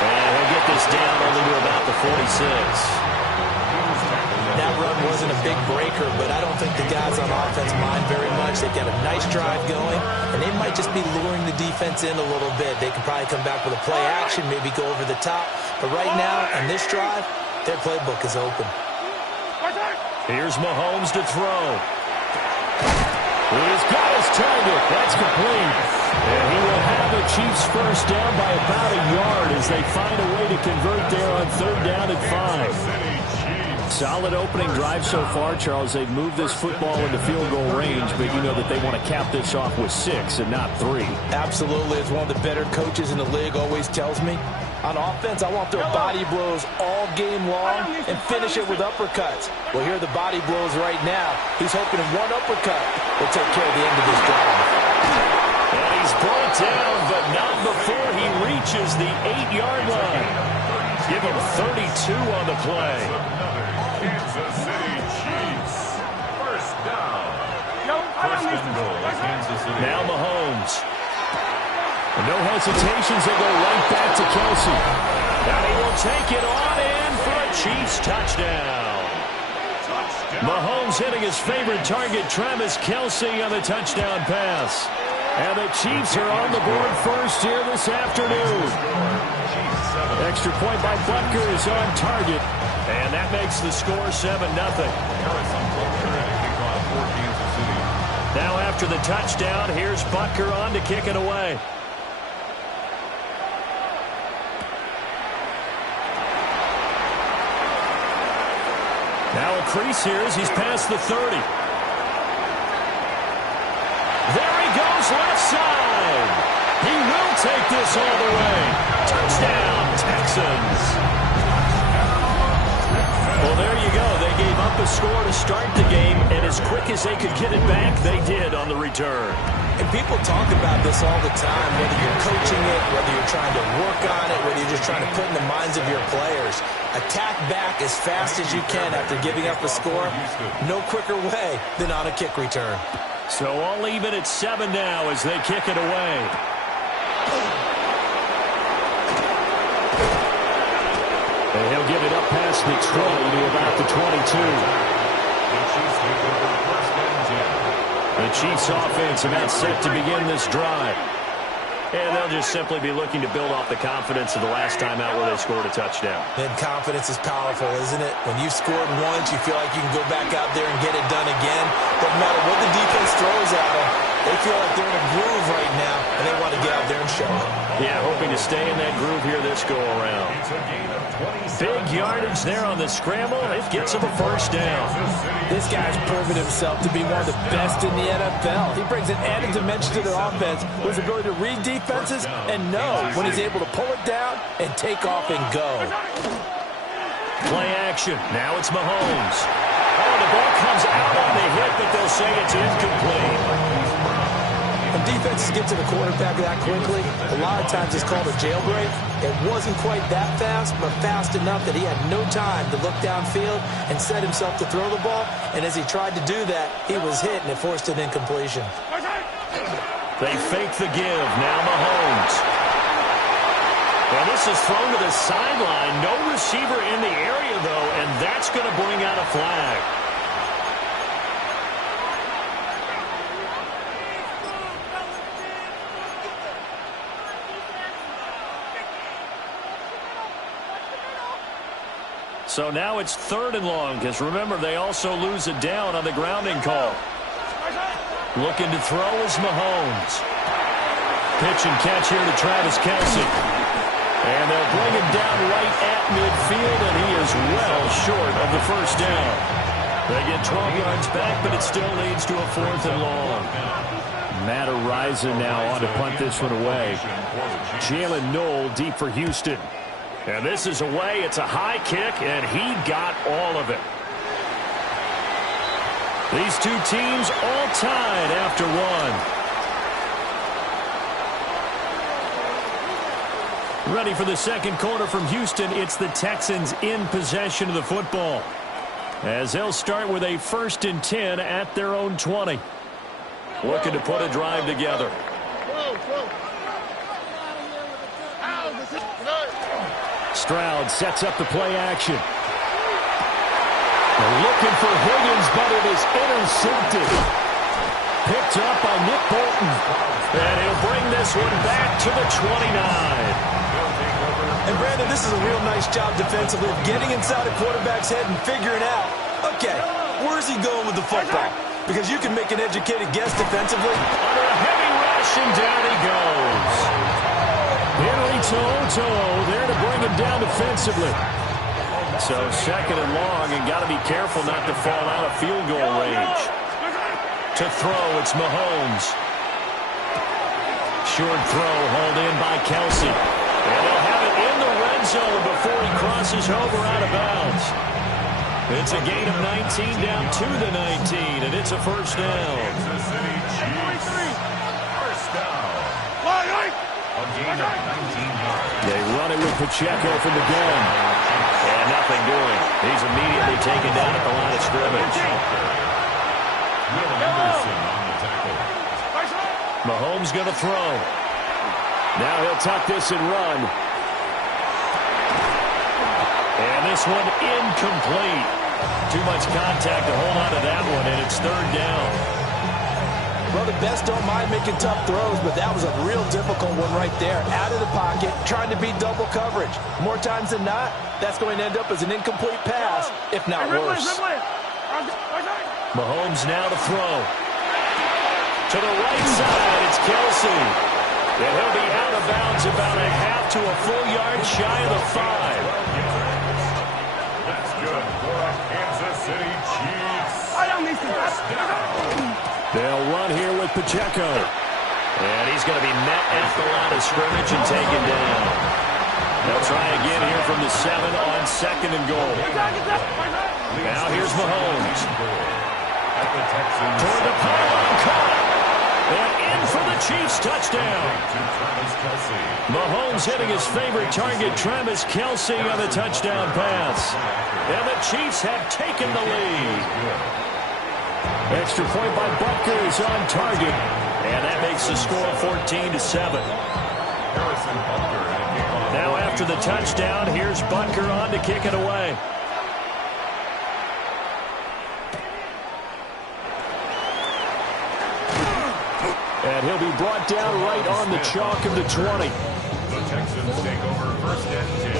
And he'll get this down only to about the 46. That run wasn't a big breaker, but I don't think the guys on offense mind very much. They've got a nice drive going, and they might just be luring the defense in a little bit. They can probably come back with a play action, maybe go over the top. But right now, in this drive, their playbook is open. Here's Mahomes to throw. He's got his target. That's complete. And he will have the Chiefs first down by about a yard as they find a way to convert there on 3rd down and 5. Solid opening drive so far, Charles. They've moved this football into field goal range, but you know that they want to cap this off with 6 and not 3. Absolutely. As one of the better coaches in the league always tells me, on offense, I want their body blows all game long and finish it with uppercuts. Well, here are the body blows right now. He's hoping one uppercut will take care of the end of this drive. And he's brought down, but not before he reaches the 8-yard line. Give him 32 on the play. Another Kansas City Chiefs. First down. First and goal, Kansas City. Now Mahomes. No hesitations, they go right back to Kelsey. And he will take it on in for a Chiefs touchdown. Mahomes hitting his favorite target, Travis Kelsey, on the touchdown pass. And the Chiefs are on the board first here this afternoon. Extra point by Butker is on target. And that makes the score 7-0. Now after the touchdown, here's Butker on to kick it away. Now a crease here as he's past the 30. There he goes, left side. He will take this all the way. Touchdown, Texans. Well, there you go. They gave up a score to start the game, and as quick as they could get it back, they did on the return. And people talk about this all the time, whether you're coaching it, whether you're trying to work on it, whether you're just trying to put in the minds of your players. Attack back as fast as you can after giving up a score. No quicker way than on a kick return. So all even at 7 now as they kick it away. And he'll give it up past the 20 to about the 22. The Chiefs offense about set to begin this drive. And they'll just simply be looking to build off the confidence of the last time out where they scored a touchdown. And confidence is powerful, isn't it? When you've scored once, you feel like you can go back out there and get it done again. Doesn't matter what the defense throws at them. They feel like they're in a groove right now, and they want to get out there and show it. Yeah, hoping to stay in that groove here this go-around. Big yardage there on the scramble. It gets him a first down. This guy's proven himself to be one of the best in the NFL. He brings an added dimension to their offense with his ability to read defenses and know when he's able to pull it down and take off and go. Play action. Now it's Mahomes. Oh, the ball comes out on the hit, but they'll say it's incomplete. When defenses get to the quarterback that quickly, a lot of times it's called a jailbreak. It wasn't quite that fast, but fast enough that he had no time to look downfield and set himself to throw the ball. And as he tried to do that, he was hit, and it forced an incompletion. They fake the give. Now Mahomes. Well, this is thrown to the sideline. No receiver in the area, though, and that's going to bring out a flag. So now it's 3rd and long, because remember, they also lose it down on the grounding call. Looking to throw is Mahomes. Pitch and catch here to Travis Kelsey. And they'll bring him down right at midfield, and he is well short of the first down. They get 12 yards back, but it still leads to a 4th and long. Matt Araiza now on to punt this one away. Jalen Knoll deep for Houston. And this is away. It's a high kick, and he got all of it. These two teams all tied after one. Ready for the second quarter from Houston. It's the Texans in possession of the football, as they'll start with a 1st and 10 at their own 20. Looking to put a drive together. Stroud sets up the play action. They're looking for Higgins, but it is intercepted. Picked up by Nick Bolton. And he'll bring this one back to the 29. And Brandon, this is a real nice job defensively of getting inside a quarterback's head and figuring out, okay, where's he going with the football? Because you can make an educated guess defensively. Under a heavy rush, and down he goes. Henry Toto there to bring him down defensively. So 2nd and long, and got to be careful not to fall out of field goal range. To throw, it's Mahomes. Short throw hauled in by Kelsey. And they'll have it in the red zone before he crosses over out of bounds. It's a gain of 19 down to the 19, and it's a first down. Kansas City Chiefs. First down. A gain of 19 yards. They run it with Pacheco from the gun. And nothing doing. He's immediately taken down at the line of scrimmage. Will Anderson on the tackle. Mahomes going to throw. Now he'll tuck this and run. And this one incomplete. Too much contact to hold on to that one, and it's third down. Well, the best don't mind making tough throws, but that was a real difficult one right there. Out of the pocket, trying to beat double coverage. More times than not, that's going to end up as an incomplete pass, if not worse. Mahomes now to throw. To the right side, it's Kelsey. And he'll be out of bounds about a half to a full yard shy of the 5. That's good for a Kansas City Chiefs. First down. They'll run here with Pacheco. And he's going to be met at the line of scrimmage and taken down. They'll try again here from the 7 on second and goal. Now here's Mahomes. Toward the pylon, caught. And in for the Chiefs touchdown. Mahomes hitting his favorite target, Travis Kelce, on the touchdown pass. And the Chiefs have taken the lead. Extra point by Butker is on target. And that makes the score 14-7. Now after the touchdown, here's Butker on to kick it away. And he'll be brought down right on the chalk of the 20. The Texans take over first and 10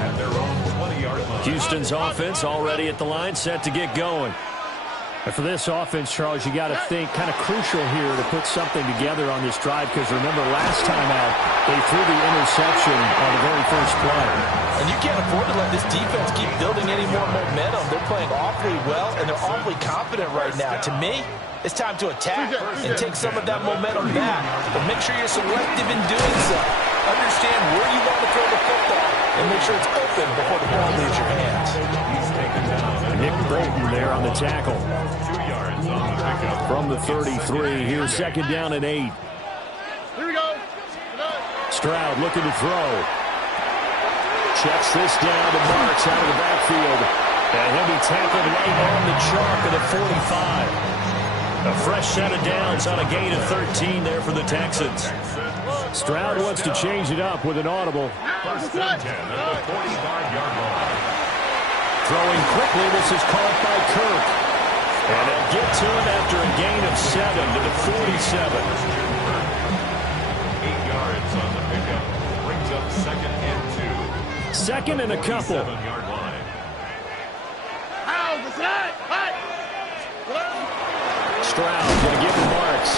at their own 20-yard line. Houston's offense already at the line, set to get going. And for this offense, Charles, you got to think kind of crucial here to put something together on this drive, because remember last time out they threw the interception on the very first play. And you can't afford to let this defense keep building any more momentum. They're playing awfully well, and they're awfully confident right now. To me, it's time to attack and take some of that momentum back. But make sure you're selective in doing so. Understand where you want to throw the football and make sure it's open before the ball leaves your hands. Nick Bolton there on the tackle. 2 yards on the pickup. From the 33, here's second down and 8. Here we go. Stroud looking to throw. Checks this down to Marks out of the backfield. And he'll be tackled right on the chalk of the 45. A fresh set of downs on a gain of 13 there for the Texans. Stroud wants to change it up with an audible. First and 10 at the 45-yard line. Throwing quickly, this is caught by Kirk. And they'll get to it after a gain of 7 to the 47. 8 yards on the pickup. Brings up second and 2. Second and a couple. 7-yard line. Stroud going to give him Marks.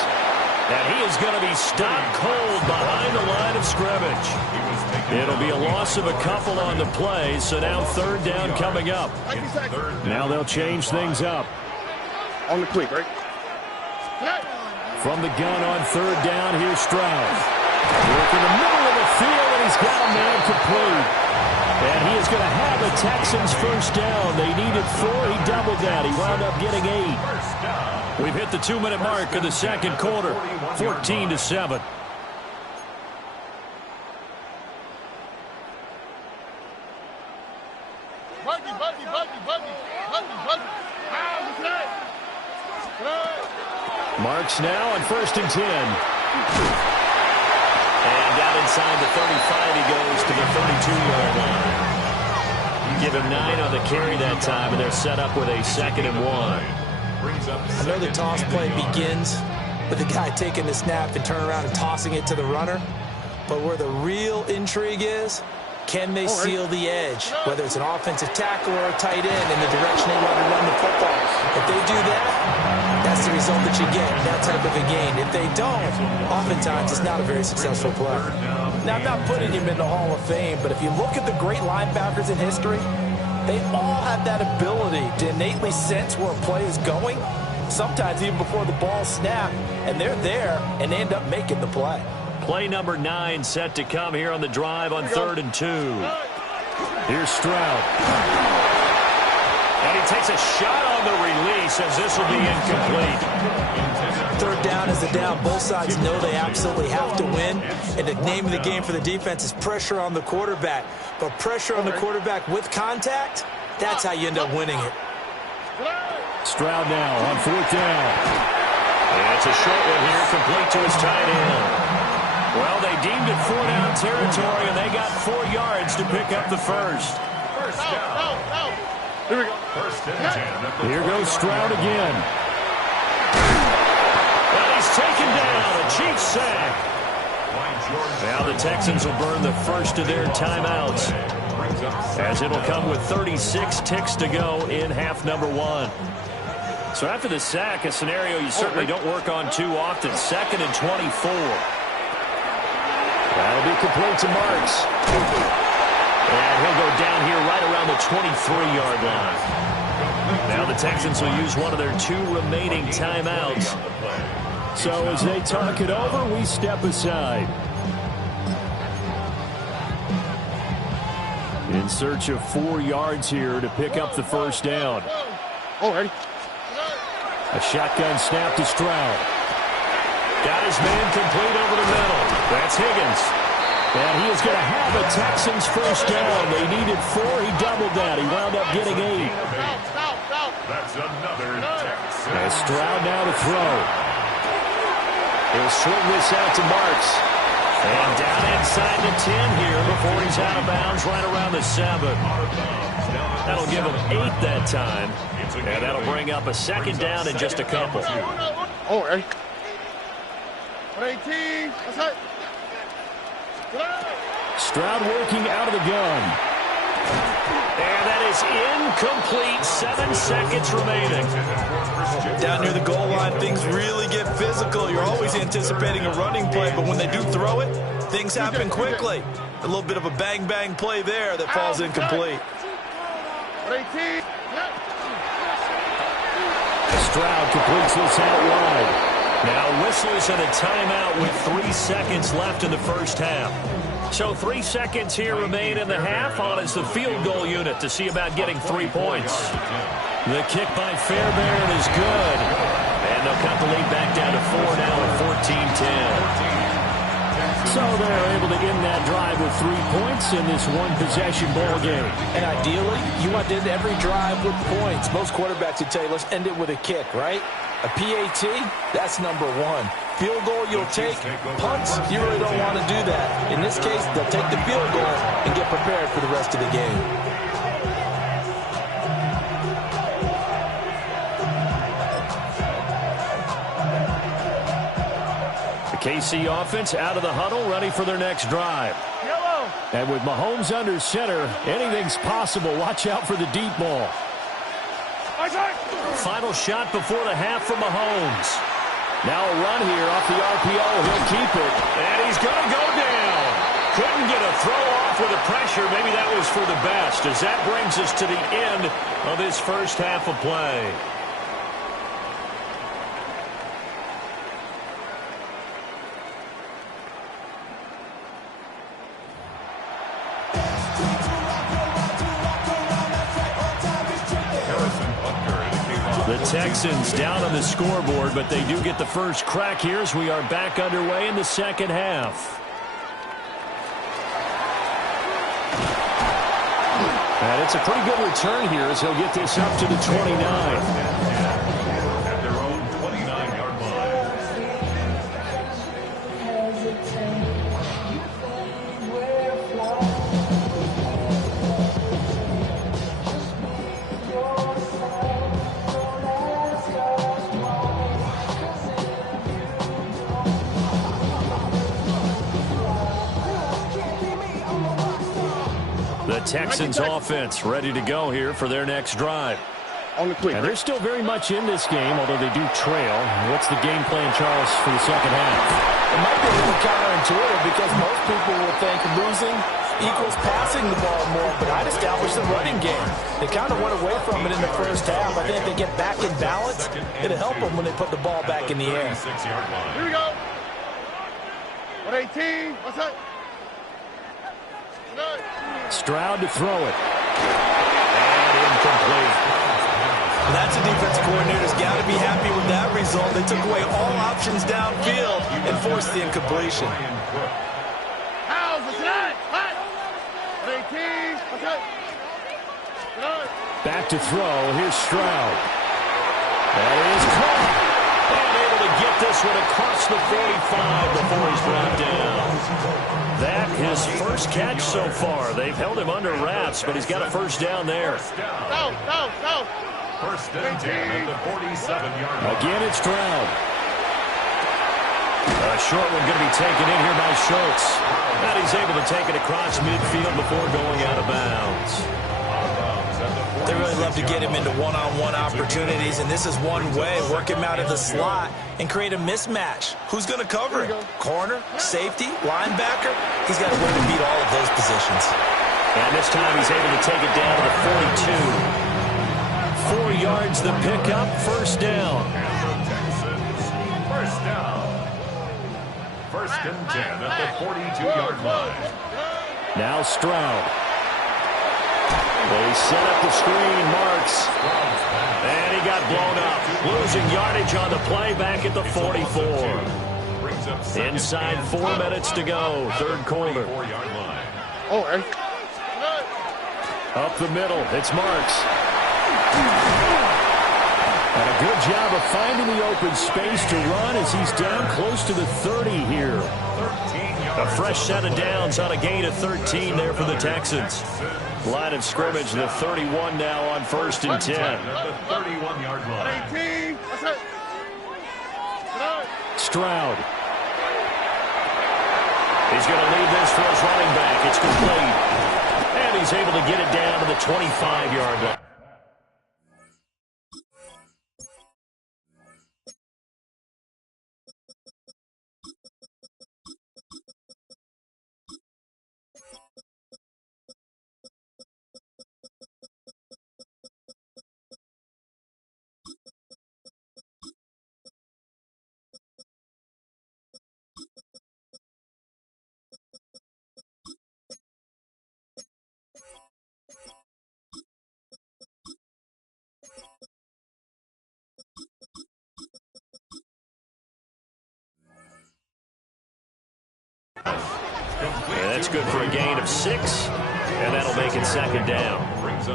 And he is going to be stopped cold behind the line of scrimmage. It'll be a loss of a couple on the play, so now third down coming up. Now they'll change things up. On the quick, right? From the gun on third down, here's Stroud. Work in the middle of the field, and he's got a man complete. And he is going to have the Texans first down. They needed 4. He doubled that. He wound up getting 8. We've hit the 2-minute mark of the second quarter, 14-7. Marks now on first and 10. And down inside the 35, he goes to the 32-yard line. Give him 9 on the carry that time, and they're set up with a second and 1. I know the toss play begins with the guy taking the snap and turning around and tossing it to the runner. But where the real intrigue is, can they seal the edge, whether it's an offensive tackle or a tight end in the direction they want to run the football. If they do that, that's the result that you get, that type of a gain. If they don't, oftentimes it's not a very successful play. Now, I'm not putting him in the Hall of Fame, but if you look at the great linebackers in history, they all have that ability to innately sense where a play is going, sometimes even before the ball snapped, and they're there, and they end up making the play. Play number 9 set to come here on the drive on 3rd and 2. Here's Stroud. And he takes a shot on the release as this will be incomplete. Third down is the down. Both sides know they absolutely have to win. And the name of the game for the defense is pressure on the quarterback. But pressure on the quarterback with contact, that's how you end up winning it. Stroud now on fourth down. And it's a short one here, complete to his tight end. Well, they deemed it 4-down territory, and they got 4 yards to pick up the first. First down. Here we go. First and 10. Here goes Stroud again. And he's taken down, a Chiefs sack. Now the Texans will burn the first of their timeouts, as it'll come with 36 ticks to go in half number 1. So after the sack, a scenario you certainly don't work on too often. 2nd and 24. That'll be complete to Marks. And he'll go down here right around the 23-yard line. Now the Texans will use one of their 2 remaining timeouts. So as they talk it over, we step aside. In search of 4 yards here to pick up the first down. Oh, ready. A shotgun snap to Stroud. Got his man complete over the middle. That's Higgins. And he is going to have a Texans first down. They needed 4. He doubled that. He wound up getting 8. That's another Texan. And Stroud now to throw. He'll swing this out to Marks. And down inside the 10 here before he's out of bounds right around the 7. That'll give him 8 that time. And that'll bring up a second down in just a couple. Oh, ready. 118. That's it. Stroud working out of the gun. And that is incomplete. 7 seconds remaining. Down near the goal line, things really get physical. You're always anticipating a running play, but when they do throw it, things happen quickly. A little bit of a bang-bang play there that falls incomplete. 118. Stroud completes this out wide. Now whistles and a timeout with 3 seconds left in the first half. So 3 seconds here remain in the half on as the field goal unit to see about getting 3 points. The kick by Fairbairn is good. And they'll cut the lead back down to 4 now at 14-10. So they're able to end that drive with 3 points in this one-possession ball game. And ideally, you want to end every drive with points. Most quarterbacks would tell you, let's end it with a kick, right? A PAT, that's number 1. Field goal you'll take. Punts, you really don't want to do that. In this case, they'll take the field goal and get prepared for the rest of the game. The KC offense out of the huddle, ready for their next drive. And with Mahomes under center, anything's possible. Watch out for the deep ball. Final shot before the half from Mahomes. Now a run here off the RPO. He'll keep it. And he's going to go down. Couldn't get a throw off with the pressure. Maybe that was for the best, as that brings us to the end of this first half of play. The Texans down on the scoreboard, but they do get the first crack here as we are back underway in the second half. And it's a pretty good return here as he'll get this up to the 29. At their own 29-yard line. The Texans offense ready to go here for their next drive. And they're still very much in this game, although they do trail. What's the game plan, Charles, for the second half? It might be a little counterintuitive because most people will think losing equals passing the ball more, but I'd establish the running game. They kind of went away from it in the first half. I think if they get back in balance, it'll help them when they put the ball back in the air. Here we go. 118. What's that? Stroud to throw it. And incomplete. Well, that's a defensive coordinator's got to be happy with that result. They took away all options downfield and forced the incompletion. Back to throw. Here's Stroud. That is caught. And able to get this one across the 45 before he's brought down. That his first catch so far. They've held him under wraps, but he's got a first down there. Go. First and 10 at the 47-yard line. Again, it's Stroud. A short one going to be taken in here by Schultz. And he's able to take it across midfield before going out of bounds. They really love to get him into one-on-one opportunities, and this is one way. Work him out of the slot and create a mismatch. Who's going to cover him? Corner, safety, linebacker? He's got a way to beat all of those positions. And this time he's able to take it down to the 42. 4 yards the pickup, first down. First down. First and 10 at the 42-yard line. Now Stroud. They set up the screen, Marks. And he got blown up. Losing yardage on the play back at the 44. Inside 4 minutes to go, third quarter. Up the middle, it's Marks. And a good job of finding the open space to run as he's down close to the 30 here. A fresh set of downs on a gain of 13 there for the Texans. Line of scrimmage, the 31 now on first and 10. The 31-yard line. Stroud. He's going to leave this for his running back. It's complete. And he's able to get it down to the 25-yard line. That's good for a gain of 6, and that'll make it second down.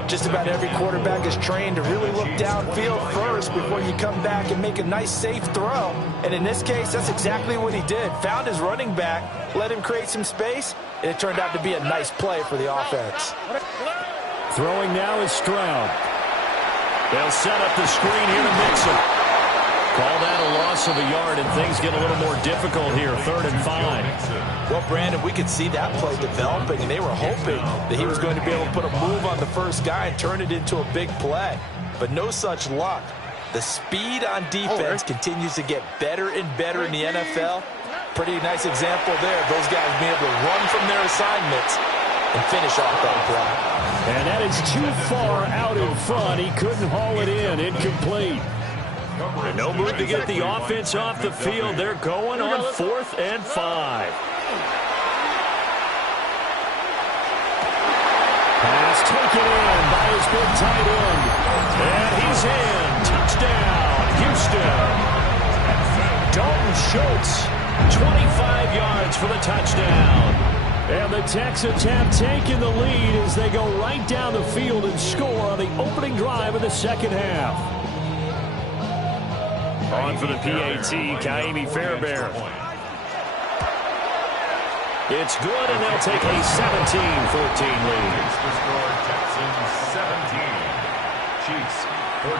Just about every quarterback is trained to really look downfield first before you come back and make a nice, safe throw. And in this case, that's exactly what he did. Found his running back, let him create some space, and it turned out to be a nice play for the offense. Throwing now is Stroud. They'll set up the screen here to Mixon. Call that a loss of a yard, and things get a little more difficult here, 3rd and 5. Well, Brandon, we could see that play developing, and they were hoping that he was going to be able to put a move on the first guy and turn it into a big play. But no such luck. The speed on defense continues to get better and better in the NFL. Pretty nice example there of those guys being able to run from their assignments and finish off that play. And that is too far out in front. He couldn't haul it in. Incomplete. And no move to get the offense off the field. They're going on 4th and 5. Pass taken in by his big tight end. And he's in. Touchdown, Houston. Dalton Schultz, 25 yards for the touchdown. And the Texans have taken the lead as they go right down the field and score on the opening drive of the second half. On for the PAT, Kaimi Fairbairn. It's good, and they'll take a 17-14 lead. It's the score, Texans 17, Chiefs 14.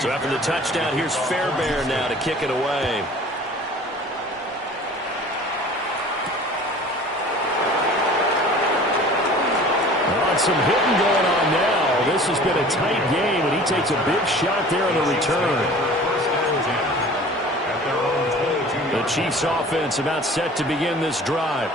So after the touchdown, here's Fairbairn now to kick it away. Some hitting going on now. This has been a tight game, and he takes a big shot there on the return. The Chiefs offense about set to begin this drive.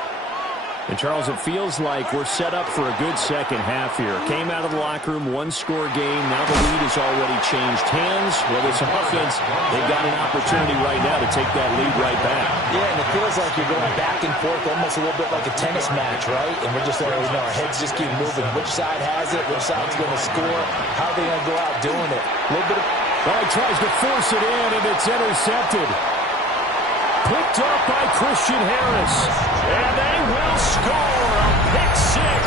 And, Charles, it feels like we're set up for a good second half here. Came out of the locker room, 1-score game. Now the lead is it's already changed hands. Well, this offense, they've got an opportunity right now to take that lead right back. Yeah, and it feels like you're going back and forth almost a little bit like a tennis match, right? And we're just already know our heads just keep moving. Which side has it? Which side's going to score? How are they going to go out doing it? A little bit of... Oh, he tries to force it in, and it's intercepted. Picked up by Christian Harris. And they will score a pick six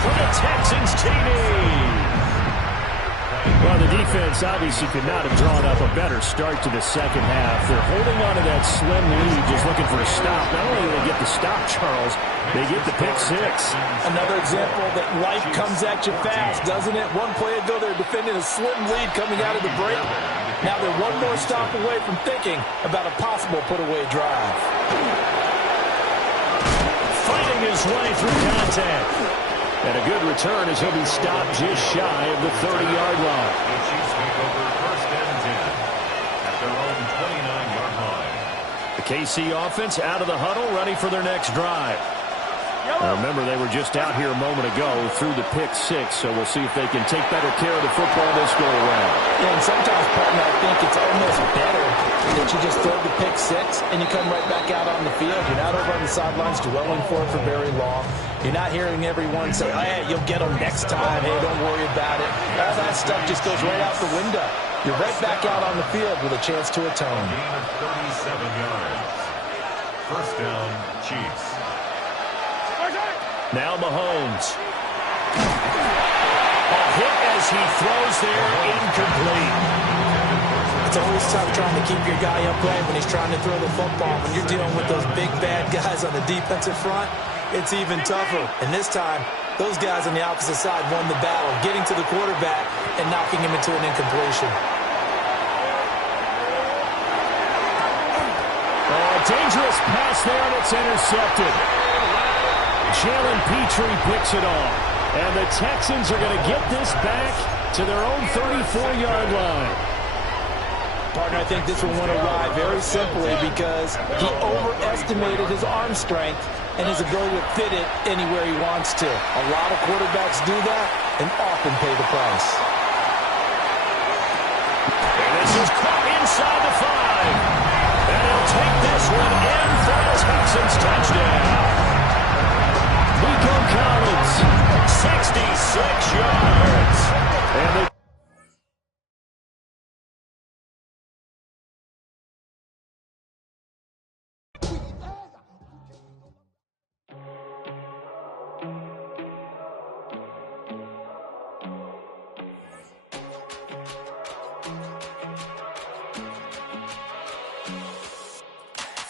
for the Texans TD. Well, the defense obviously could not have drawn up a better start to the second half. They're holding on to that slim lead, just looking for a stop. Not only do they get the stop, Charles, they get the pick six. Another example that life comes at you fast, doesn't it? One play ago, they're defending a slim lead coming out of the break. Now they're one more stop away from thinking about a possible put-away drive. Fighting his way through contact. And a good return as he'll be stopped just shy of the 30-yard line. The Chiefs take over first and 10 at their own 29-yard line. The KC offense out of the huddle, ready for their next drive. Now remember, they were just out here a moment ago through the pick six, so we'll see if they can take better care of the football this go around. Yeah, and sometimes, partner, I think it's almost better that you just throw the pick six and you come right back out on the field. You're not over on the sidelines dwelling for it for very long. You're not hearing everyone say, oh, hey, you'll get them next time. Hey, don't worry about it. All that stuff just goes right out the window. You're right back out on the field with a chance to atone. Gain of 37 yards. First down, Chiefs. Now Mahomes. A hit as he throws there, incomplete. It's always tough trying to keep your guy upright when he's trying to throw the football. When you're dealing with those big, bad guys on the defensive front, it's even tougher. And this time, those guys on the opposite side won the battle, getting to the quarterback and knocking him into an incompletion. Oh, a dangerous pass there, and it's intercepted. Jalen Petrie picks it off. And the Texans are going to get this back to their own 34-yard line. Partner, I think this will win a ride very simply because he overestimated his arm strength and his ability to fit it anywhere he wants to. A lot of quarterbacks do that and often pay the price. And this is caught inside the 5. And he'll take this one in for a Texans touchdown. Nico Collins, 66 yards. And they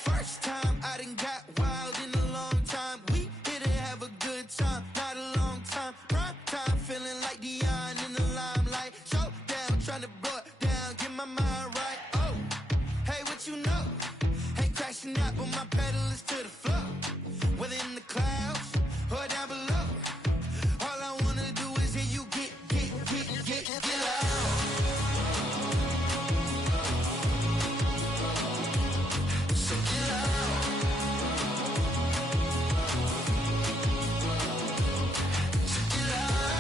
First time I done got wild in a long time. We here to have a good time, not a long time. Prime time, feeling like Dion in the limelight. Showdown, trying to blow it down, get my mind right. Oh, hey, what you know? Ain't crashing out, but my pedal is to the floor. Whether in the clouds or down below, all I wanna do is hear you get loud. So get loud. So get loud.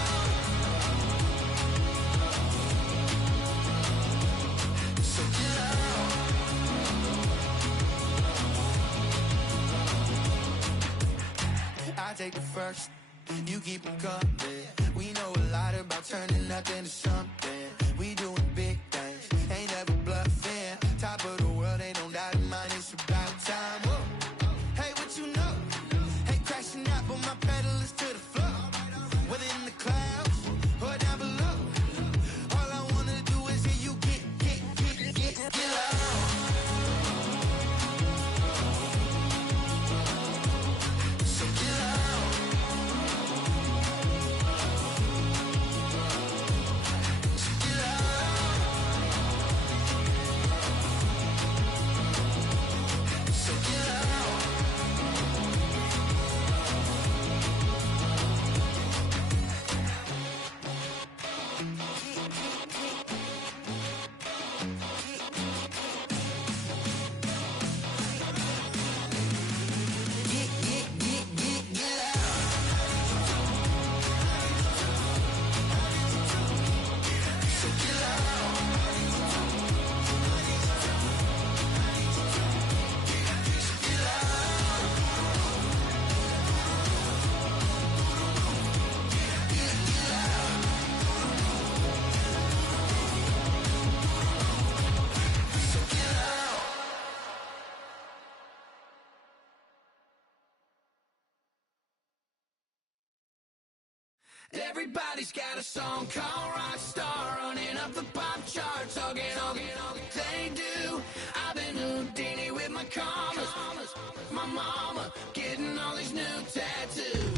So get loud. I take the first, you keep them coming. We know a lot about turning nothing to something. We doing big things, ain't never bluffing. Top of the world, ain't no doubt in mind, it's about time. Whoa. Hey, what you know? Ain't crashing out, but my pedal is to the floor. Whether in the clouds or down below, all I wanna do is hear you get loud. So get loud. So Everybody's got a song called Rockstar, running up the pop charts, talking. They do. I've been Houdini with my commas. My mama getting all these new tattoos.